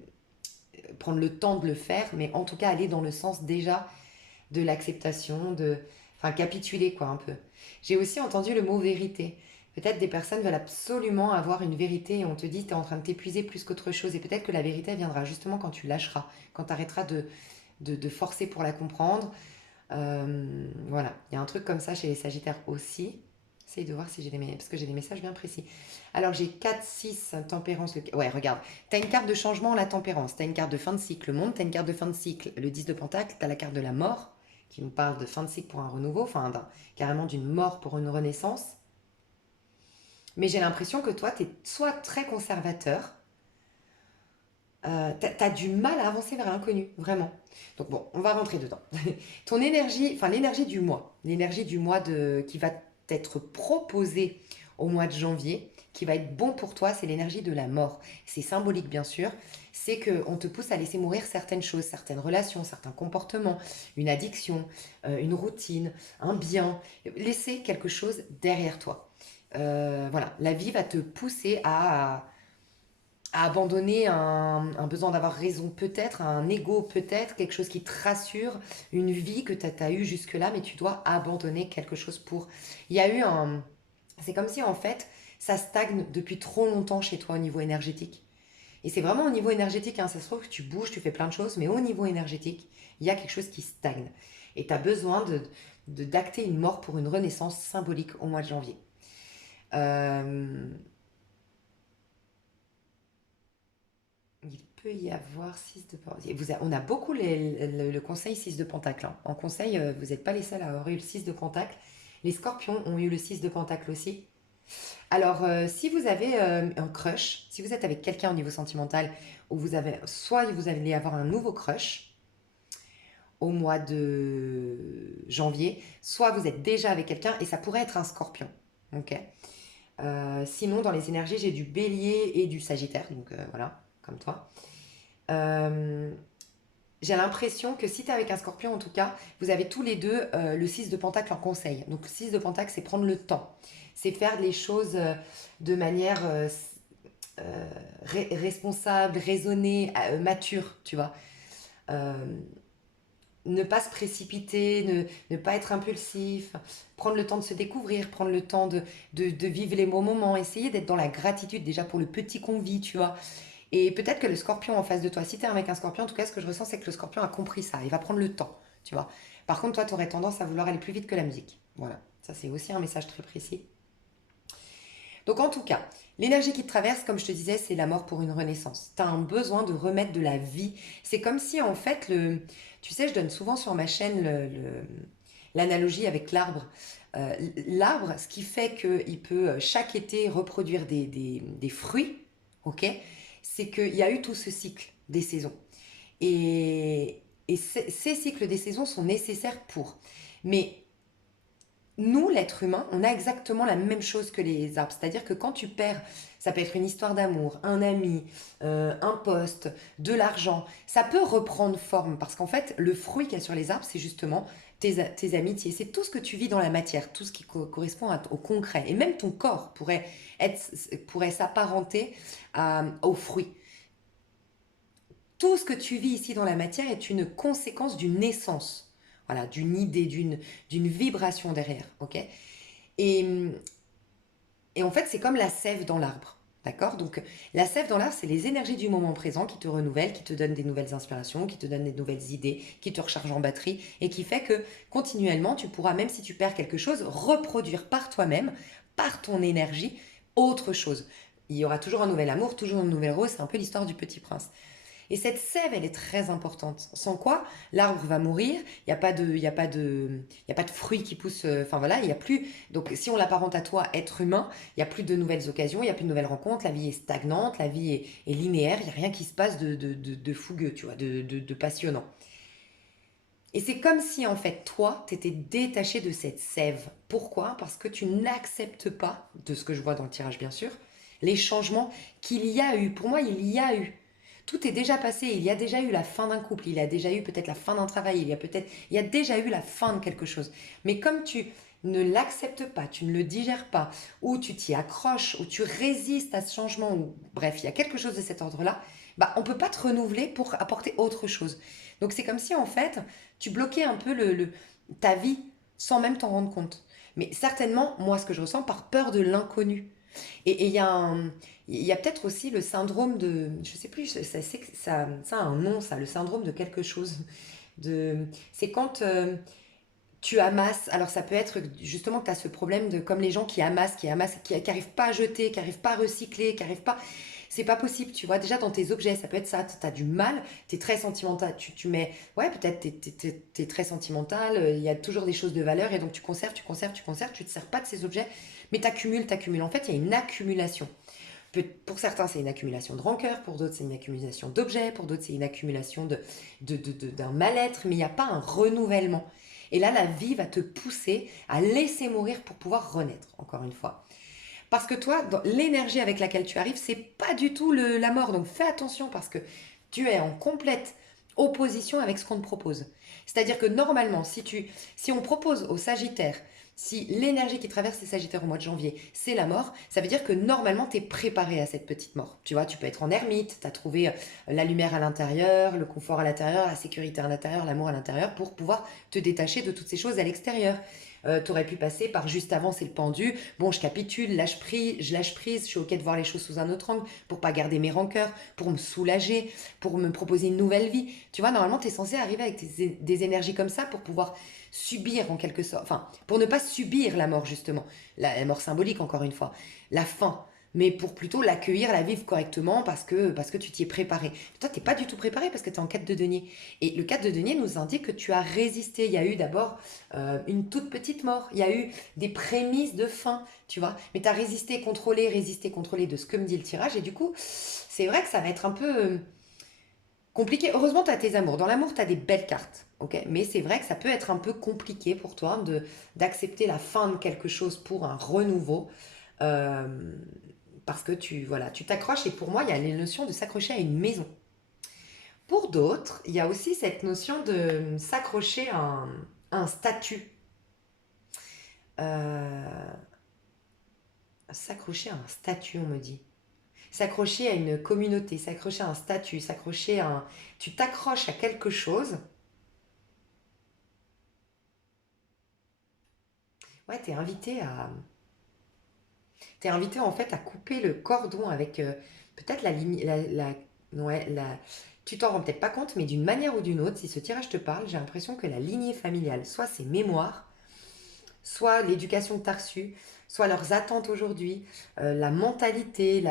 prendre le temps de le faire, mais en tout cas aller dans le sens déjà de l'acceptation, enfin capituler quoi un peu. J'ai aussi entendu le mot vérité. Peut-être des personnes veulent absolument avoir une vérité et on te dit tu es en train de t'épuiser plus qu'autre chose et peut-être que la vérité elle viendra justement quand tu lâcheras, quand tu arrêteras de forcer pour la comprendre. Voilà, il y a un truc comme ça chez les Sagittaires aussi. Essaye de voir si parce que j'ai des messages bien précis. Alors j'ai 4 6 tempérance. Ouais, regarde. Tu as une carte de changement, la tempérance. Tu as une carte de fin de cycle, le monde. Tu as une carte de fin de cycle, le 10 de pentacle. Tu as la carte de la mort qui nous parle de fin de cycle pour un renouveau, enfin carrément d'une mort pour une renaissance. Mais j'ai l'impression que toi, tu es soit très conservateur, t'as du mal à avancer vers l'inconnu, vraiment. Donc bon, on va rentrer dedans. Ton énergie, enfin l'énergie du mois qui va t'être proposée au mois de janvier, qui va être bon pour toi, c'est l'énergie de la mort. C'est symbolique bien sûr, c'est qu'on te pousse à laisser mourir certaines choses, certaines relations, certains comportements, une addiction, une routine, un bien. Laisser quelque chose derrière toi. Voilà, la vie va te pousser à abandonner un besoin d'avoir raison peut-être, un ego peut-être, quelque chose qui te rassure, une vie que tu as eue jusque-là, mais tu dois abandonner quelque chose pour... Il y a eu un... C'est comme si en fait, ça stagne depuis trop longtemps chez toi au niveau énergétique. Et c'est vraiment au niveau énergétique, hein, ça se trouve que tu bouges, tu fais plein de choses, mais au niveau énergétique, il y a quelque chose qui stagne. Et tu as besoin d'acter une mort pour une renaissance symbolique au mois de janvier. Euh, Il peut y avoir 6 de pentacle. On a beaucoup le conseil 6 de pentacle, hein. En conseil, vous n'êtes pas les seuls à avoir eu le 6 de pentacle. Les scorpions ont eu le 6 de pentacle aussi. Alors, si vous avez un crush, si vous êtes avec quelqu'un au niveau sentimental, ou soit vous allez avoir un nouveau crush au mois de janvier, soit vous êtes déjà avec quelqu'un et ça pourrait être un scorpion. Ok. Sinon, dans les énergies, j'ai du bélier et du sagittaire, donc voilà, comme toi. Euh, j'ai l'impression que si tu es avec un scorpion, en tout cas, vous avez tous les deux le 6 de pentacle en conseil. Donc, le 6 de pentacle, c'est prendre le temps. C'est faire les choses de manière responsable, raisonnée, mature, tu vois. Euh, ne pas se précipiter, ne pas être impulsif, prendre le temps de se découvrir, prendre le temps de vivre les bons moments, essayer d'être dans la gratitude déjà pour le petit qu'on vit, tu vois. Et peut-être que le scorpion en face de toi, si t'es un mec un scorpion, en tout cas ce que je ressens c'est que le scorpion a compris ça, il va prendre le temps, tu vois. Par contre toi tu aurais tendance à vouloir aller plus vite que la musique. Voilà, ça c'est aussi un message très précis. Donc en tout cas, l'énergie qui te traverse, comme je te disais, c'est la mort pour une renaissance. Tu as un besoin de remettre de la vie. C'est comme si en fait, tu sais, je donne souvent sur ma chaîne l'analogie avec l'arbre. L'arbre, ce qui fait qu'il peut chaque été reproduire des fruits, ok, c'est qu'il y a eu tout ce cycle des saisons. Et ces cycles des saisons sont nécessaires pour. Mais nous, l'être humain, on a exactement la même chose que les arbres. C'est-à-dire que quand tu perds, ça peut être une histoire d'amour, un ami, un poste, de l'argent, ça peut reprendre forme. Parce qu'en fait, le fruit qu'il y a sur les arbres, c'est justement tes amitiés. C'est tout ce que tu vis dans la matière, tout ce qui correspond au concret. Et même ton corps pourrait s'apparenter aux fruits. Tout ce que tu vis ici dans la matière est une conséquence d'une naissance. Voilà, d'une idée, d'une vibration derrière, ok. Et, et en fait, c'est comme la sève dans l'arbre, d'accord. Donc, la sève dans l'arbre, c'est les énergies du moment présent qui te renouvellent, qui te donnent des nouvelles inspirations, qui te donnent des nouvelles idées, qui te rechargent en batterie et qui fait que continuellement, tu pourras, même si tu perds quelque chose, reproduire par toi-même, par ton énergie, autre chose. Il y aura toujours un nouvel amour, toujours une nouvelle rose, c'est un peu l'histoire du Petit Prince. Et cette sève, elle est très importante. Sans quoi, l'arbre va mourir. Il n'y a pas de, il y a pas de, il y a pas de fruits qui poussent. Enfin voilà, il y a plus. Donc, si on l'apparente à toi, être humain, il n'y a plus de nouvelles occasions, il n'y a plus de nouvelles rencontres. La vie est stagnante, la vie est linéaire. Il n'y a rien qui se passe de fougueux, tu vois, de passionnant. Et c'est comme si en fait, toi, tu étais détaché de cette sève. Pourquoi? Parce que tu n'acceptes pas, de ce que je vois dans le tirage bien sûr, les changements qu'il y a eu. Pour moi, il y a eu. Tout est déjà passé, il y a déjà eu la fin d'un couple, il y a déjà eu peut-être la fin d'un travail, il y a déjà eu la fin de quelque chose. Mais comme tu ne l'acceptes pas, tu ne le digères pas, ou tu t'y accroches, ou tu résistes à ce changement, ou bref, il y a quelque chose de cet ordre-là, bah on peut pas te renouveler pour apporter autre chose. Donc c'est comme si en fait tu bloquais un peu ta vie sans même t'en rendre compte. Mais certainement, moi ce que je ressens par peur de l'inconnu. Et il y a peut-être aussi le syndrome de, je sais plus, ça a un nom, ça, le syndrome de quelque chose. C'est quand tu amasses, alors ça peut être justement que tu as ce problème de, comme les gens qui amassent, qui n'arrivent pas à jeter, qui n'arrivent pas à recycler, qui n'arrivent pas. C'est pas possible, tu vois. Déjà, dans tes objets, ça peut être ça. Tu as du mal, tu es très sentimental. Tu mets, ouais, peut-être tu es très sentimental, il y a toujours des choses de valeur et donc tu conserves, tu conserves, tu conserves, tu te sers pas de ces objets, mais tu accumules, tu accumules. En fait, il y a une accumulation. Pour certains, c'est une accumulation de rancœur, pour d'autres, c'est une accumulation d'objets, pour d'autres, c'est une accumulation d'un mal-être, mais il n'y a pas un renouvellement. Et là, la vie va te pousser à laisser mourir pour pouvoir renaître, encore une fois. Parce que toi, l'énergie avec laquelle tu arrives, c'est pas du tout la mort. Donc fais attention parce que tu es en complète opposition avec ce qu'on te propose. C'est-à-dire que normalement, si on propose aux Sagittaires, si l'énergie qui traverse les Sagittaires au mois de janvier, c'est la mort, ça veut dire que normalement, tu es préparé à cette petite mort. Tu vois, tu peux être en ermite, tu as trouvé la lumière à l'intérieur, le confort à l'intérieur, la sécurité à l'intérieur, l'amour à l'intérieur, pour pouvoir te détacher de toutes ces choses à l'extérieur. Tu aurais pu passer par juste avant, c'est le pendu. Bon, je capitule, je lâche prise, je suis ok de voir les choses sous un autre angle pour pas garder mes rancœurs, pour me soulager, pour me proposer une nouvelle vie. Tu vois, normalement, tu es censé arriver avec des énergies comme ça pour pouvoir subir en quelque sorte, enfin, pour ne pas subir la mort justement, la mort symbolique encore une fois, la fin, mais pour plutôt l'accueillir, la vivre correctement parce que tu t'y es préparé. Toi, tu n'es pas du tout préparé parce que tu es en 4 de denier. Et le 4 de denier nous indique que tu as résisté. Il y a eu d'abord une toute petite mort, il y a eu des prémices de fin, tu vois, mais tu as résisté, contrôlé de ce que me dit le tirage, et du coup, c'est vrai que ça va être un peu compliqué. Heureusement, tu as tes amours. Dans l'amour, tu as des belles cartes, ok, mais c'est vrai que ça peut être un peu compliqué pour toi d'accepter la fin de quelque chose pour un renouveau. Euh, Parce que voilà, tu t'accroches, et pour moi, il y a les notions de s'accrocher à une maison. Pour d'autres, il y a aussi cette notion de s'accrocher à un statut. Euh, S'accrocher à un statut, on me dit. S'accrocher à une communauté, s'accrocher à un statut, s'accrocher à un... Tu t'accroches à quelque chose. Ouais, t'es invité en fait à couper le cordon avec peut-être la ligne, ouais, tu t'en rends peut-être pas compte, mais d'une manière ou d'une autre, si ce tirage te parle, j'ai l'impression que la lignée familiale, soit ses mémoires, soit l'éducation que tu as reçue, soit leurs attentes aujourd'hui, la mentalité,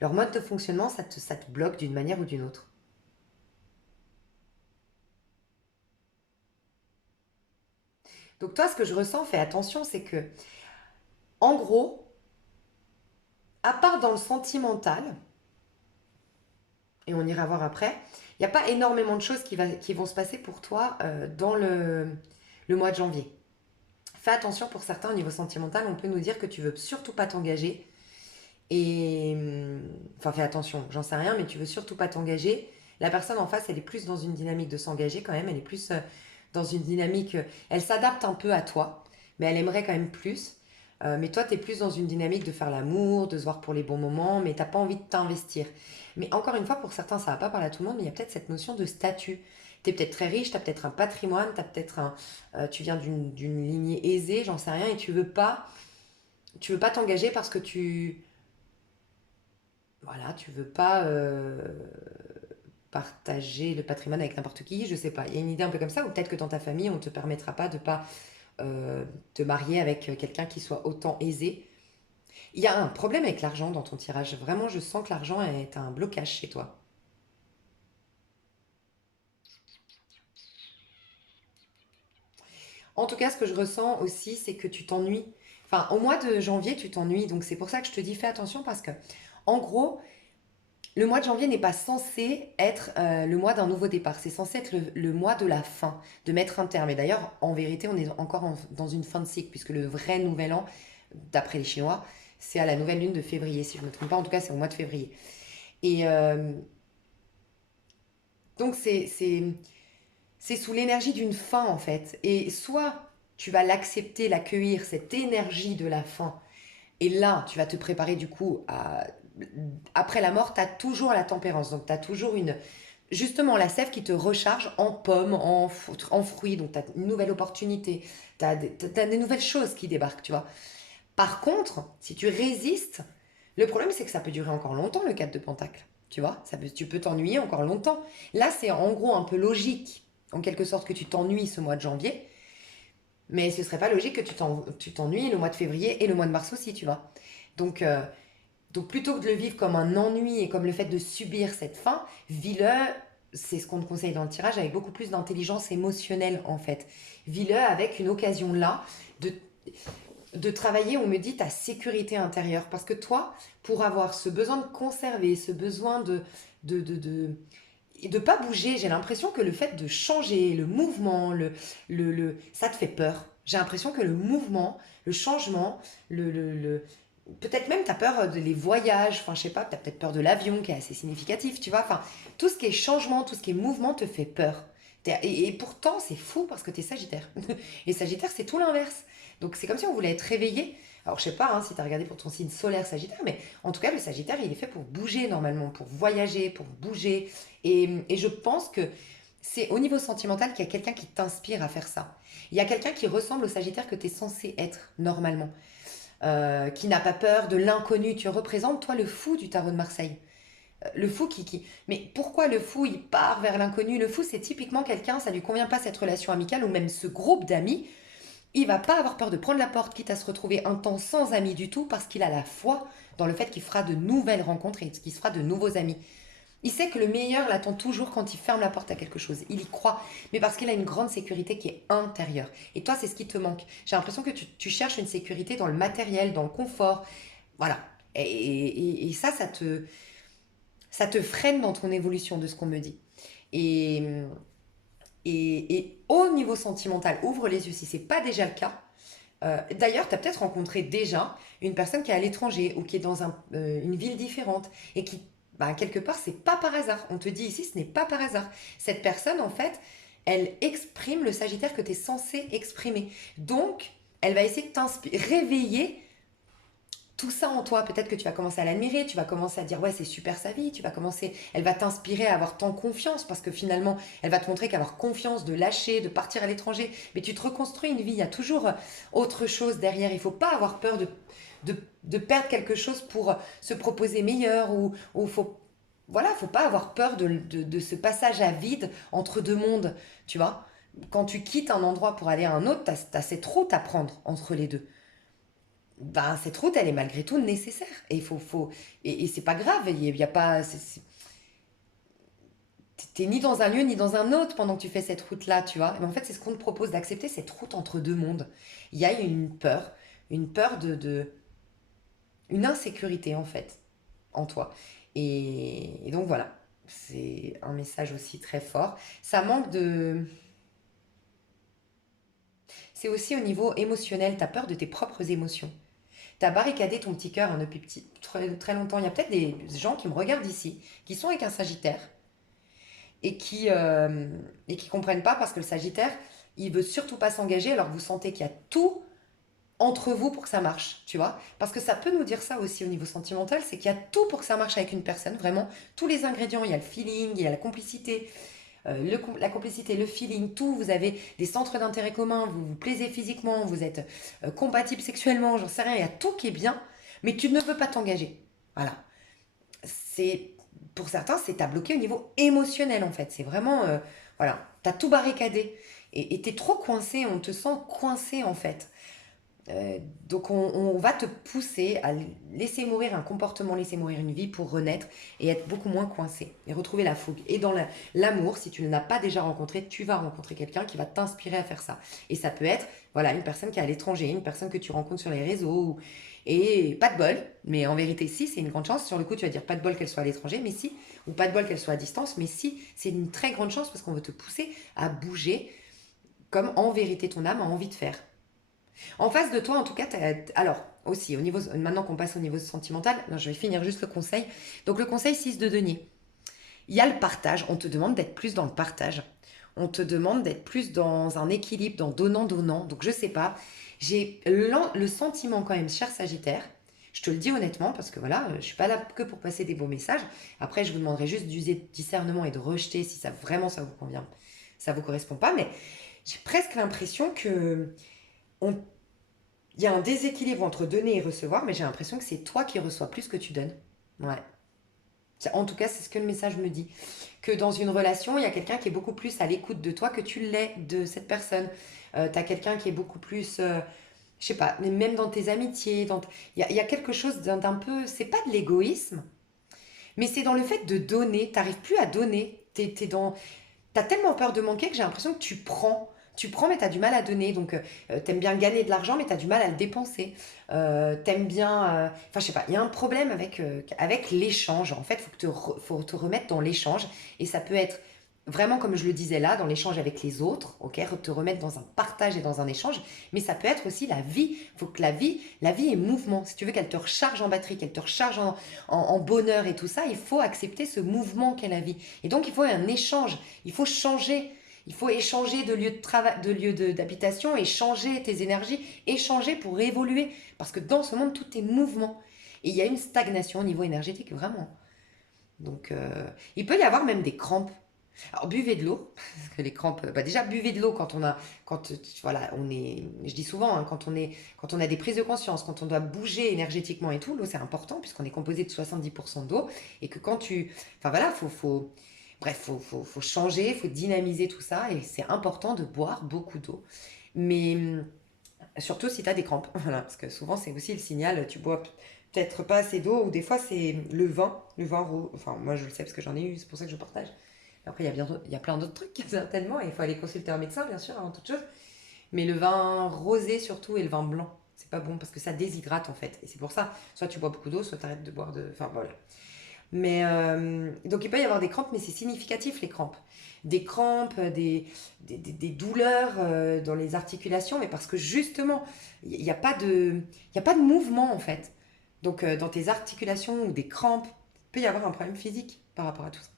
leur mode de fonctionnement, ça te bloque d'une manière ou d'une autre. Donc toi, ce que je ressens, fais attention, c'est que, en gros, à part dans le sentimental, et on ira voir après, il n'y a pas énormément de choses qui vont se passer pour toi dans le mois de janvier. Fais attention, pour certains au niveau sentimental, on peut nous dire que tu veux surtout pas t'engager. Et enfin, fais attention, j'en sais rien, mais tu veux surtout pas t'engager. La personne en face, elle est plus dans une dynamique de s'engager quand même. Elle est plus dans une dynamique. Elle s'adapte un peu à toi, mais elle aimerait quand même plus. Mais toi, tu es plus dans une dynamique de faire l'amour, de se voir pour les bons moments, mais t'as pas envie de t'investir. Mais encore une fois, pour certains, ça va pas parler à tout le monde, mais il y a peut-être cette notion de statut. Tu es peut-être très riche, tu as peut-être un patrimoine, tu viens d'une lignée aisée, j'en sais rien, et tu veux pas t'engager parce que voilà, tu veux pas partager le patrimoine avec n'importe qui, je sais pas. Il y a une idée un peu comme ça, ou peut-être que dans ta famille, on ne te permettra pas de pas te marier avec quelqu'un qui soit autant aisé. Il y a un problème avec l'argent dans ton tirage. Vraiment, je sens que l'argent est un blocage chez toi. En tout cas, ce que je ressens aussi, c'est que tu t'ennuies. Enfin, au mois de janvier, tu t'ennuies. Donc, c'est pour ça que je te dis, fais attention parce que, en gros, le mois de janvier n'est pas censé être le mois d'un nouveau départ. C'est censé être le mois de la fin, de mettre un terme. Et d'ailleurs, en vérité, on est encore dans une fin de cycle, puisque le vrai nouvel an, d'après les Chinois, c'est à la nouvelle lune de février, si je ne me trompe pas. En tout cas, c'est au mois de février. Et donc, c'est sous l'énergie d'une fin, en fait. Et soit tu vas l'accepter, l'accueillir, cette énergie de la fin, et là, tu vas te préparer du coup à... Après la mort, tu as toujours la tempérance. Donc, tu as toujours une... Justement, la sève qui te recharge en pommes, en fruits. Donc, tu as une nouvelle opportunité. Tu as, des nouvelles choses qui débarquent, tu vois. Par contre, si tu résistes, le problème, c'est que ça peut durer encore longtemps, le 4 de Pentacle. Tu vois, tu peux t'ennuyer encore longtemps. Là, c'est en gros un peu logique, en quelque sorte, que tu t'ennuies ce mois de janvier. Mais ce serait pas logique que tu t'ennuies le mois de février et le mois de mars aussi, tu vois. Donc, Donc plutôt que de le vivre comme un ennui et comme le fait de subir cette fin, vis-le, c'est ce qu'on te conseille dans le tirage, avec beaucoup plus d'intelligence émotionnelle en fait. Vis-le avec une occasion là de, de travailler, on me dit, ta sécurité intérieure. Parce que toi, pour avoir ce besoin de conserver, ce besoin de pas bouger, j'ai l'impression que le fait de changer, le mouvement, ça te fait peur. J'ai l'impression que le mouvement, le changement, peut-être même tu as peur de les voyages, enfin je sais pas, tu as peut-être peur de l'avion qui est assez significatif, tu vois, enfin tout ce qui est changement, tout ce qui est mouvement te fait peur. Et pourtant c'est fou parce que tu es Sagittaire. Et Sagittaire c'est tout l'inverse. Donc c'est comme si on voulait être réveillé. Alors je sais pas hein, si tu as regardé pour ton signe solaire Sagittaire, mais en tout cas le Sagittaire il est fait pour bouger normalement, pour voyager, pour bouger. Et je pense que c'est au niveau sentimental qu'il y a quelqu'un qui t'inspire à faire ça. Il y a quelqu'un qui ressemble au Sagittaire que tu es censé être normalement, qui n'a pas peur de l'inconnu. Tu représentes, toi, le fou du tarot de Marseille. Le fou qui... Mais pourquoi le fou, il part vers l'inconnu? Le fou, c'est typiquement quelqu'un, ça lui convient pas cette relation amicale ou même ce groupe d'amis. Il va pas avoir peur de prendre la porte, quitte à se retrouver un temps sans amis du tout, parce qu'il a la foi dans le fait qu'il fera de nouvelles rencontres et qu'il se fera de nouveaux amis. Il sait que le meilleur l'attend toujours quand il ferme la porte à quelque chose. Il y croit, mais parce qu'il a une grande sécurité qui est intérieure. Et toi, c'est ce qui te manque. J'ai l'impression que tu cherches une sécurité dans le matériel, dans le confort. Voilà. Et ça, ça te freine dans ton évolution de ce qu'on me dit. Et, et au niveau sentimental, ouvre les yeux si ce n'est pas déjà le cas. D'ailleurs, tu as peut-être rencontré déjà une personne qui est à l'étranger ou qui est dans une ville différente et qui, bah, quelque part, c'est pas par hasard. On te dit ici, ce n'est pas par hasard. Cette personne, en fait, elle exprime le Sagittaire que tu es censé exprimer. Donc, elle va essayer de t'inspirer, réveiller tout ça en toi. Peut-être que tu vas commencer à l'admirer, tu vas commencer à dire ouais c'est super sa vie, tu vas commencer, elle va t'inspirer à avoir tant confiance parce que finalement elle va te montrer qu'avoir confiance, de lâcher, de partir à l'étranger, mais tu te reconstruis une vie, il y a toujours autre chose derrière, il ne faut pas avoir peur de perdre quelque chose pour se proposer meilleur ou faut, voilà, faut pas avoir peur de ce passage à vide entre deux mondes, tu vois. Quand tu quittes un endroit pour aller à un autre, tu as cette route à prendre entre les deux. Ben, cette route, elle est malgré tout nécessaire. Et et c'est pas grave. Il y a pas, t'es ni dans un lieu ni dans un autre pendant que tu fais cette route-là, tu vois. Mais en fait, c'est ce qu'on te propose d'accepter cette route entre deux mondes. Il y a une peur une insécurité en fait en toi. Et donc voilà, c'est un message aussi très fort. Ça manque de, c'est aussi au niveau émotionnel. T'as peur de tes propres émotions. T'as barricadé ton petit cœur hein, depuis très, très longtemps. Il y a peut-être des gens qui me regardent ici, qui sont avec un Sagittaire et qui comprennent pas parce que le Sagittaire, il veut surtout pas s'engager alors que vous sentez qu'il y a tout entre vous pour que ça marche, tu vois. Parce que ça peut nous dire ça aussi au niveau sentimental, c'est qu'il y a tout pour que ça marche avec une personne, vraiment. Tous les ingrédients, il y a le feeling, il y a la complicité, la complicité, le feeling, tout. Vous avez des centres d'intérêt communs, vous vous plaisez physiquement, vous êtes compatible sexuellement, j'en sais rien, il y a tout qui est bien, mais tu ne veux pas t'engager. Voilà. C'est pour certains, c'est à bloquer au niveau émotionnel en fait. C'est vraiment, voilà, t'as tout barricadé et t'es trop coincé, on te sent coincé en fait. Donc on va te pousser à laisser mourir un comportement, laisser mourir une vie pour renaître et être beaucoup moins coincé et retrouver la fougue. Et dans l'amour, si tu ne l'as pas déjà rencontré, tu vas rencontrer quelqu'un qui va t'inspirer à faire ça. Et ça peut être voilà, une personne qui est à l'étranger, une personne que tu rencontres sur les réseaux. Et pas de bol, mais en vérité si, c'est une grande chance. Sur le coup tu vas dire pas de bol qu'elle soit à l'étranger, mais si, ou pas de bol qu'elle soit à distance, mais si, c'est une très grande chance parce qu'on veut te pousser à bouger comme en vérité ton âme a envie de faire. En face de toi, en tout cas, alors aussi, maintenant qu'on passe au niveau sentimental, non, je vais finir juste le conseil. Donc le conseil 6 de denier. Il y a le partage, on te demande d'être plus dans le partage. On te demande d'être plus dans un équilibre, dans donnant-donnant. Donc je sais pas, j'ai le sentiment quand même, cher Sagittaire, je te le dis honnêtement, parce que voilà, je suis pas là que pour passer des beaux messages. Après, je vous demanderai juste d'user discernement et de rejeter si ça vraiment ça vous convient, ça vous correspond pas. Mais j'ai presque l'impression que on il y a un déséquilibre entre donner et recevoir, mais j'ai l'impression que c'est toi qui reçois plus que tu donnes. Ouais. En tout cas, c'est ce que le message me dit. Que dans une relation, il y a quelqu'un qui est beaucoup plus à l'écoute de toi que tu l'es de cette personne. Tu as quelqu'un qui est beaucoup plus, je sais pas, mais même dans tes amitiés, il y a quelque chose d'un peu, c'est pas de l'égoïsme, mais c'est dans le fait de donner, t'arrives plus à donner, t'es dans, t'as tellement peur de manquer que j'ai l'impression que tu prends. Tu prends, mais t'as du mal à donner. Donc, t'aimes bien gagner de l'argent, mais t'as du mal à le dépenser. T'aimes bien. Enfin, je sais pas, il y a un problème avec l'échange. En fait, faut te remettre dans l'échange. Et ça peut être vraiment, comme je le disais là, dans l'échange avec les autres. Ok, te remettre dans un partage et dans un échange. Mais ça peut être aussi la vie. Faut que la vie est mouvement. Si tu veux qu'elle te recharge en batterie, qu'elle te recharge en bonheur et tout ça, il faut accepter ce mouvement qu'est la vie. Et donc, il faut un échange. Il faut changer. Il faut échanger de lieu de travail, d'habitation, échanger tes énergies, échanger pour évoluer. Parce que dans ce monde, tout est mouvement. Et il y a une stagnation au niveau énergétique, vraiment. Donc, il peut y avoir même des crampes. Alors, buvez de l'eau, parce que les crampes, bah déjà, buvez de l'eau voilà, je dis souvent, hein, quand on a des prises de conscience, quand on doit bouger énergétiquement et tout, l'eau c'est important, puisqu'on est composé de 70% d'eau, et que enfin voilà, bref, faut changer, faut dynamiser tout ça, et c'est important de boire beaucoup d'eau. Mais surtout si tu as des crampes, voilà, parce que souvent c'est aussi le signal, tu bois peut-être pas assez d'eau, ou des fois c'est le vin rouge, enfin moi je le sais parce que j'en ai eu, c'est pour ça que je partage. Après, il y a plein d'autres trucs, certainement, et il faut aller consulter un médecin, bien sûr, avant toute chose. Mais le vin rosé, surtout, et le vin blanc, c'est pas bon parce que ça déshydrate, en fait. Et c'est pour ça, soit tu bois beaucoup d'eau, soit tu arrêtes de boire de. Enfin, voilà. Mais, donc, il peut y avoir des crampes, mais c'est significatif, les crampes. Des crampes, des douleurs dans les articulations, mais parce que justement, il n'y a pas de, il y a pas de mouvement, en fait. Donc, dans tes articulations ou des crampes, il peut y avoir un problème physique par rapport à tout ça.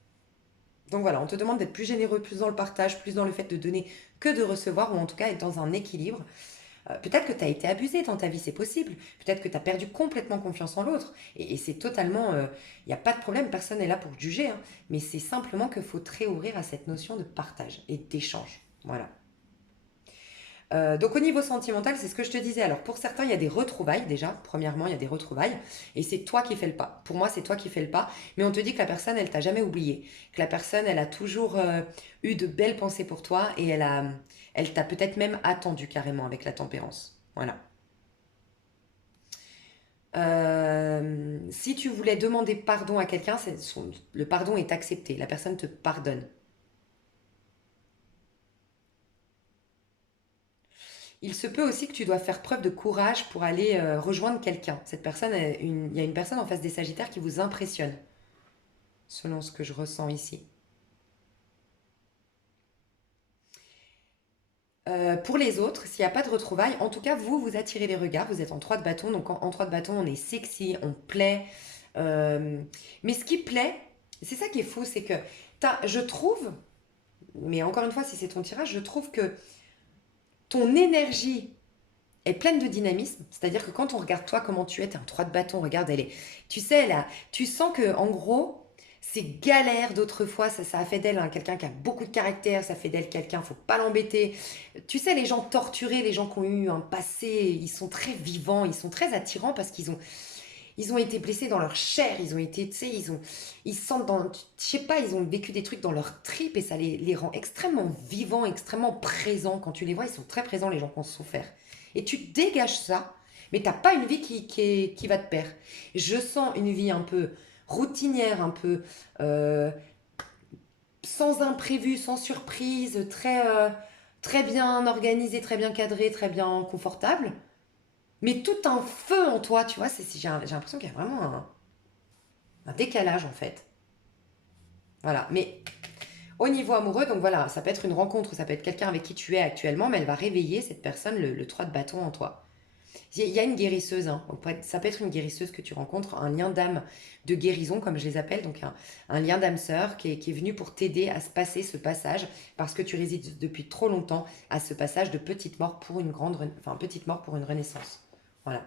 Donc voilà, on te demande d'être plus généreux, plus dans le partage, plus dans le fait de donner que de recevoir, ou en tout cas être dans un équilibre. Peut-être que tu as été abusé dans ta vie, c'est possible. Peut-être que tu as perdu complètement confiance en l'autre. Et c'est totalement... Il n'y a pas de problème, personne n'est là pour juger. Hein. Mais c'est simplement qu'il faut te réouvrir à cette notion de partage et d'échange. Voilà. Donc au niveau sentimental, c'est ce que je te disais. Alors pour certains, il y a des retrouvailles déjà. Premièrement, il y a des retrouvailles. Et c'est toi qui fais le pas. Pour moi, c'est toi qui fais le pas. Mais on te dit que la personne, elle t'a jamais oublié. Que la personne, elle a toujours eu de belles pensées pour toi. Et elle t'a peut-être même attendu carrément avec la tempérance. Voilà. Si tu voulais demander pardon à quelqu'un, le pardon est accepté. La personne te pardonne. Il se peut aussi que tu dois faire preuve de courage pour aller rejoindre quelqu'un. Il y a une personne en face des Sagittaires qui vous impressionne, selon ce que je ressens ici. Pour les autres, s'il n'y a pas de retrouvailles, en tout cas, vous attirez les regards. Vous êtes en 3 de bâton, donc en 3 de bâton, on est sexy, on plaît. Euh, mais ce qui plaît, c'est ça qui est fou, c'est que je trouve, mais encore une fois, si c'est ton tirage, je trouve que ton énergie est pleine de dynamisme. C'est-à-dire que quand on regarde toi comment tu es, t'es un 3 de bâton, regarde, tu sais, là, tu sens que en gros, ces galères d'autrefois, ça a fait d'elle quelqu'un qui a beaucoup de caractère, ça fait d'elle quelqu'un, faut pas l'embêter. Tu sais, les gens torturés, les gens qui ont eu un passé, ils sont très vivants, ils sont très attirants parce ils ont été blessés dans leur chair, ils ont été, tu sais, ils se sentent dans, je sais pas, ils ont vécu des trucs dans leur tripes et ça les rend extrêmement vivants, extrêmement présents. Quand tu les vois, ils sont très présents, les gens qui ont souffert. Et tu dégages ça, mais t'as pas une vie qui va te perdre. Je sens une vie un peu routinière, un peu euh, sans imprévu, sans surprise, très bien organisée, très bien cadrée, très bien confortable. Mais tout un feu en toi, tu vois, j'ai l'impression qu'il y a vraiment un décalage en fait. Voilà, mais au niveau amoureux, donc voilà, ça peut être une rencontre, ça peut être quelqu'un avec qui tu es actuellement, mais elle va réveiller cette personne, le 3 de bâton en toi. Il y a une guérisseuse, hein. Ça peut être une guérisseuse que tu rencontres, un lien d'âme de guérison, comme je les appelle, donc un lien d'âme sœur qui est venu pour t'aider à se passer ce passage, parce que tu résides depuis trop longtemps à ce passage de petite mort pour enfin, petite mort pour une renaissance. Voilà.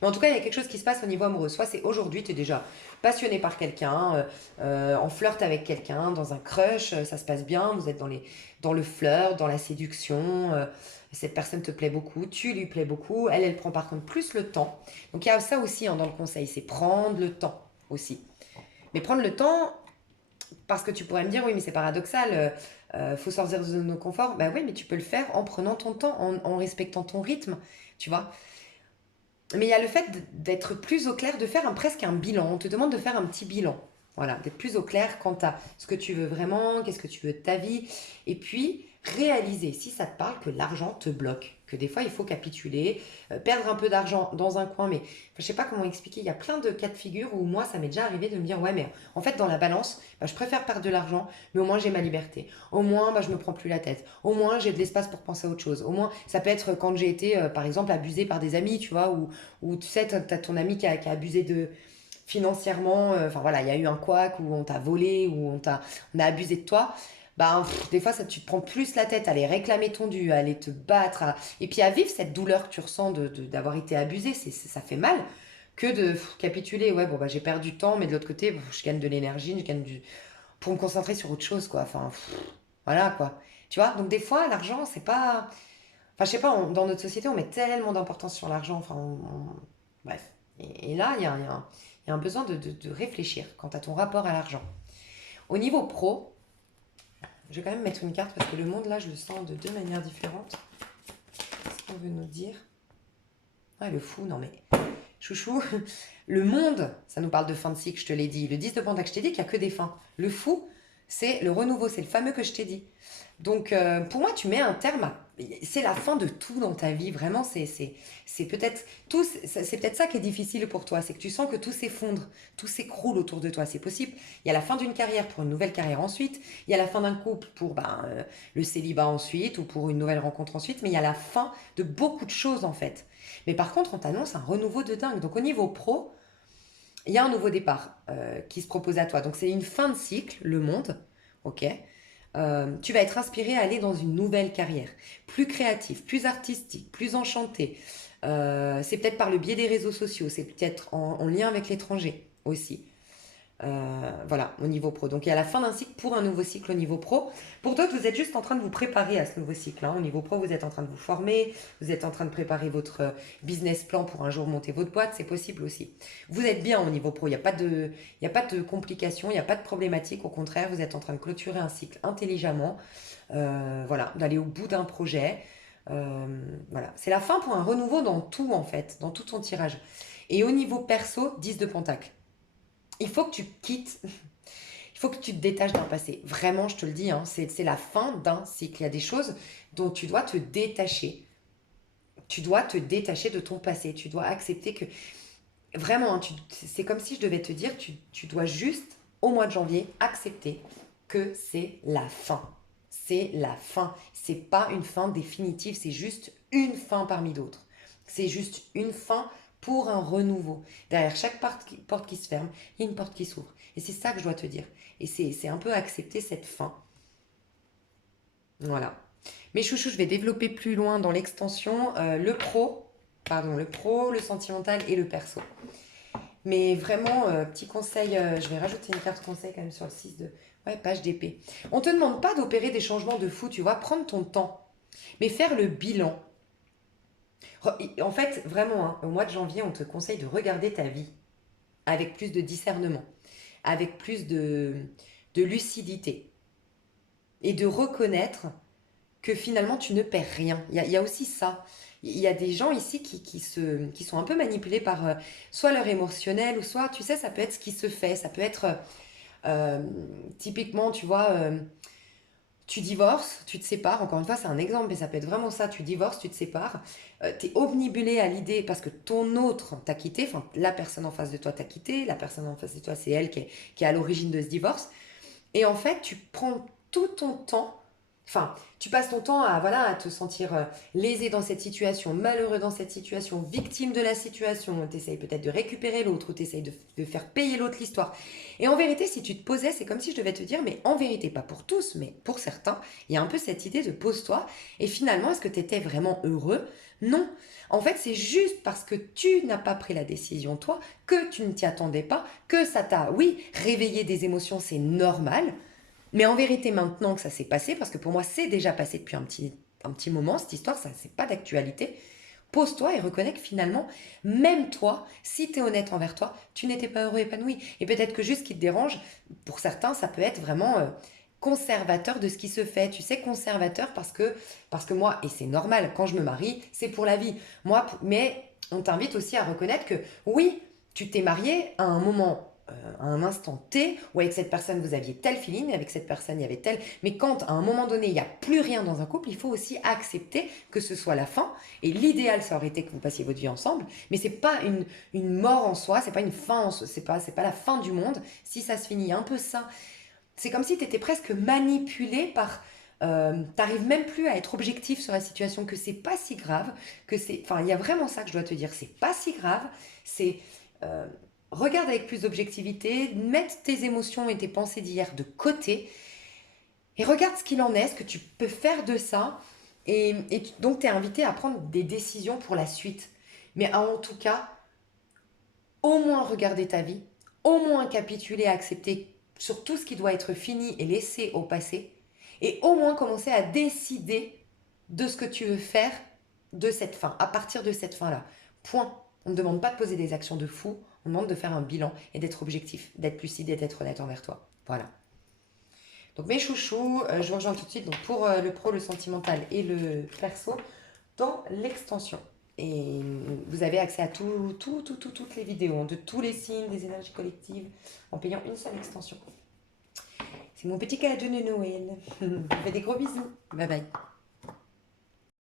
Mais en tout cas, il y a quelque chose qui se passe au niveau amoureux. Soit c'est aujourd'hui, tu es déjà passionné par quelqu'un, en flirt avec quelqu'un, dans un crush, ça se passe bien, vous êtes dans le flirt, dans la séduction, cette personne te plaît beaucoup, tu lui plais beaucoup, elle prend par contre plus le temps. Donc il y a ça aussi hein, dans le conseil, c'est prendre le temps aussi. Mais prendre le temps, parce que tu pourrais me dire, oui, mais c'est paradoxal, faut sortir de nos conforts. Bah oui, mais tu peux le faire en prenant ton temps, en respectant ton rythme. tu vois. Mais il y a le fait d'être plus au clair, de faire presque un bilan. On te demande de faire un petit bilan. Voilà, d'être plus au clair quant à ce que tu veux vraiment, qu'est-ce que tu veux de ta vie. Et puis, réaliser, si ça te parle, que l'argent te bloque. Que des fois, il faut capituler, perdre un peu d'argent dans un coin. Mais enfin, je sais pas comment expliquer. Il y a plein de cas de figure où moi, ça m'est déjà arrivé de me dire, ouais, mais en fait, dans la balance, bah, je préfère perdre de l'argent, mais au moins j'ai ma liberté. Au moins, bah, je me prends plus la tête. Au moins, j'ai de l'espace pour penser à autre chose. Au moins, ça peut être quand j'ai été, par exemple, abusée par des amis, tu vois, ou tu sais, t'as ton ami qui a abusé de financièrement, enfin voilà, il y a eu un couac où on t'a volé, où on a abusé de toi. Bah, des fois, ça, tu te prends plus la tête à aller réclamer ton dû, à aller te battre, et puis à vivre cette douleur que tu ressens d'avoir été abusé, ça fait mal, que de capituler. Ouais, bon, bah, j'ai perdu du temps, mais de l'autre côté, je gagne de l'énergie, pour me concentrer sur autre chose, quoi. Enfin, voilà, quoi. Tu vois, donc des fois, l'argent, c'est pas. Enfin, je sais pas, dans notre société, on met tellement d'importance sur l'argent. Enfin, bref. Et là, il y a un besoin de réfléchir quant à ton rapport à l'argent. Au niveau pro, je vais quand même mettre une carte parce que le monde, là, je le sens de deux manières différentes. Qu'est-ce qu'on veut nous dire? Ah, le fou, non mais. Chouchou, le monde, ça nous parle de fin de cycle, je te l'ai dit. Le 10 de Pentacle, je t'ai dit qu'il n'y a que des fins. Le fou, c'est le renouveau, c'est le fameux que je t'ai dit. Donc, pour moi, tu mets un terme à. C'est la fin de tout dans ta vie, vraiment. C'est peut-être tout. C'est peut-être ça qui est difficile pour toi. C'est que tu sens que tout s'effondre, tout s'écroule autour de toi. C'est possible. Il y a la fin d'une carrière pour une nouvelle carrière ensuite. Il y a la fin d'un couple pour le célibat ensuite ou pour une nouvelle rencontre ensuite. Mais il y a la fin de beaucoup de choses en fait. Mais par contre, on t'annonce un renouveau de dingue. Donc, au niveau pro, il y a un nouveau départ qui se propose à toi. Donc, c'est une fin de cycle, le monde. Ok. Tu vas être inspiré à aller dans une nouvelle carrière, plus créative, plus artistique, plus enchantée. C'est peut-être par le biais des réseaux sociaux, c'est peut-être en lien avec l'étranger aussi. Voilà, au niveau pro. Donc il y a la fin d'un cycle pour un nouveau cycle au niveau pro. Pour d'autres, vous êtes juste en train de vous préparer à ce nouveau cycle, hein. Au niveau pro, vous êtes en train de vous former, vous êtes en train de préparer votre business plan pour un jour monter votre boîte, c'est possible aussi. Vous êtes bien au niveau pro, il y a pas de complications, il n'y a pas de problématiques. Au contraire, vous êtes en train de clôturer un cycle intelligemment, voilà, d'aller au bout d'un projet. Voilà, c'est la fin pour un renouveau dans tout en fait, dans tout ton tirage. Et au niveau perso, 10 de pentacle. Il faut que tu quittes, il faut que tu te détaches d'un passé. Vraiment, je te le dis, hein, c'est la fin d'un cycle. Il y a des choses dont tu dois te détacher. Tu dois te détacher de ton passé. Tu dois accepter que, vraiment, hein, c'est comme si je devais te dire, tu dois juste, au mois de janvier, accepter que c'est la fin. C'est la fin. C'est pas une fin définitive, c'est juste une fin parmi d'autres. C'est juste une fin pour un renouveau. Derrière chaque porte qui se ferme, il y a une porte qui s'ouvre. Et c'est ça que je dois te dire. Et c'est un peu accepter cette fin. Voilà. Mais chouchou, je vais développer plus loin dans l'extension le pro, le sentimental et le perso. Mais vraiment, petit conseil, je vais rajouter une carte conseil quand même sur le 6 de. Ouais, page d'épée. On ne te demande pas d'opérer des changements de fou, tu vois, prendre ton temps. Mais faire le bilan. En fait, vraiment, hein, au mois de janvier, on te conseille de regarder ta vie avec plus de discernement, avec plus de lucidité et de reconnaître que finalement tu ne perds rien. Il y a aussi ça. Il y a des gens ici qui sont un peu manipulés par soit leur émotionnel ou soit, tu sais, ça peut être ce qui se fait. Ça peut être euh, typiquement, tu vois, tu divorces, tu te sépares. Encore une fois, c'est un exemple, mais ça peut être vraiment ça. Tu divorces, tu te sépares. Tu es omnibulé à l'idée parce que ton autre t'a quitté, enfin, la personne en face de toi t'a quitté, la personne en face de toi, c'est elle qui est à l'origine de ce divorce. Et en fait, tu prends tout ton temps, enfin, tu passes ton temps à, voilà, à te sentir lésé dans cette situation, malheureux dans cette situation, victime de la situation. Tu essayes peut-être de récupérer l'autre ou tu essayes de faire payer l'autre l'histoire. Et en vérité, si tu te posais, c'est comme si je devais te dire, mais en vérité, pas pour tous, mais pour certains, il y a un peu cette idée de pose-toi. Et finalement, est-ce que tu étais vraiment heureux? Non. En fait, c'est juste parce que tu n'as pas pris la décision, toi, que tu ne t'y attendais pas, que ça t'a, oui, réveillé des émotions, c'est normal. Mais en vérité, maintenant que ça s'est passé, parce que pour moi, c'est déjà passé depuis un petit moment, cette histoire, ça, c'est pas d'actualité. Pose-toi et reconnais que finalement, même toi, si tu es honnête envers toi, tu n'étais pas heureux, épanoui. Et peut-être que juste ce qui te dérange, pour certains, ça peut être vraiment conservateur de ce qui se fait. Tu sais, conservateur parce que moi, et c'est normal, quand je me marie, c'est pour la vie. Moi, mais on t'invite aussi à reconnaître que oui, tu t'es marié à un moment, à un instant T, où avec cette personne vous aviez tel feeling, avec cette personne il y avait tel. Mais quand à un moment donné il n'y a plus rien dans un couple, il faut aussi accepter que ce soit la fin. Et l'idéal ça aurait été que vous passiez votre vie ensemble, mais c'est pas une mort en soi, c'est pas une fin, c'est pas la fin du monde. Si ça se finit un peu ça, c'est comme si tu étais presque manipulé par. T'arrives même plus à être objectif sur la situation, que c'est pas si grave, que c'est. Enfin, il y a vraiment ça que je dois te dire, c'est pas si grave, c'est. euh, Regarde avec plus d'objectivité, mettre tes émotions et tes pensées d'hier de côté et regarde ce qu'il en est, ce que tu peux faire de ça. Donc, tu es invité à prendre des décisions pour la suite. Mais en tout cas, au moins regarder ta vie, au moins capituler, accepter sur tout ce qui doit être fini et laissé au passé, et au moins commencer à décider de ce que tu veux faire de cette fin, à partir de cette fin-là. Point. On ne demande pas de poser des actions de fou, on demande de faire un bilan et d'être objectif, d'être lucide et d'être honnête envers toi. Voilà. Donc mes chouchous, je vous rejoins tout de suite donc pour le pro, le sentimental et le perso dans l'extension. Et vous avez accès à toutes les vidéos, hein, de tous les signes, des énergies collectives, en payant une seule extension. C'est mon petit cadeau de Noël. Je vous fais des gros bisous. Bye bye.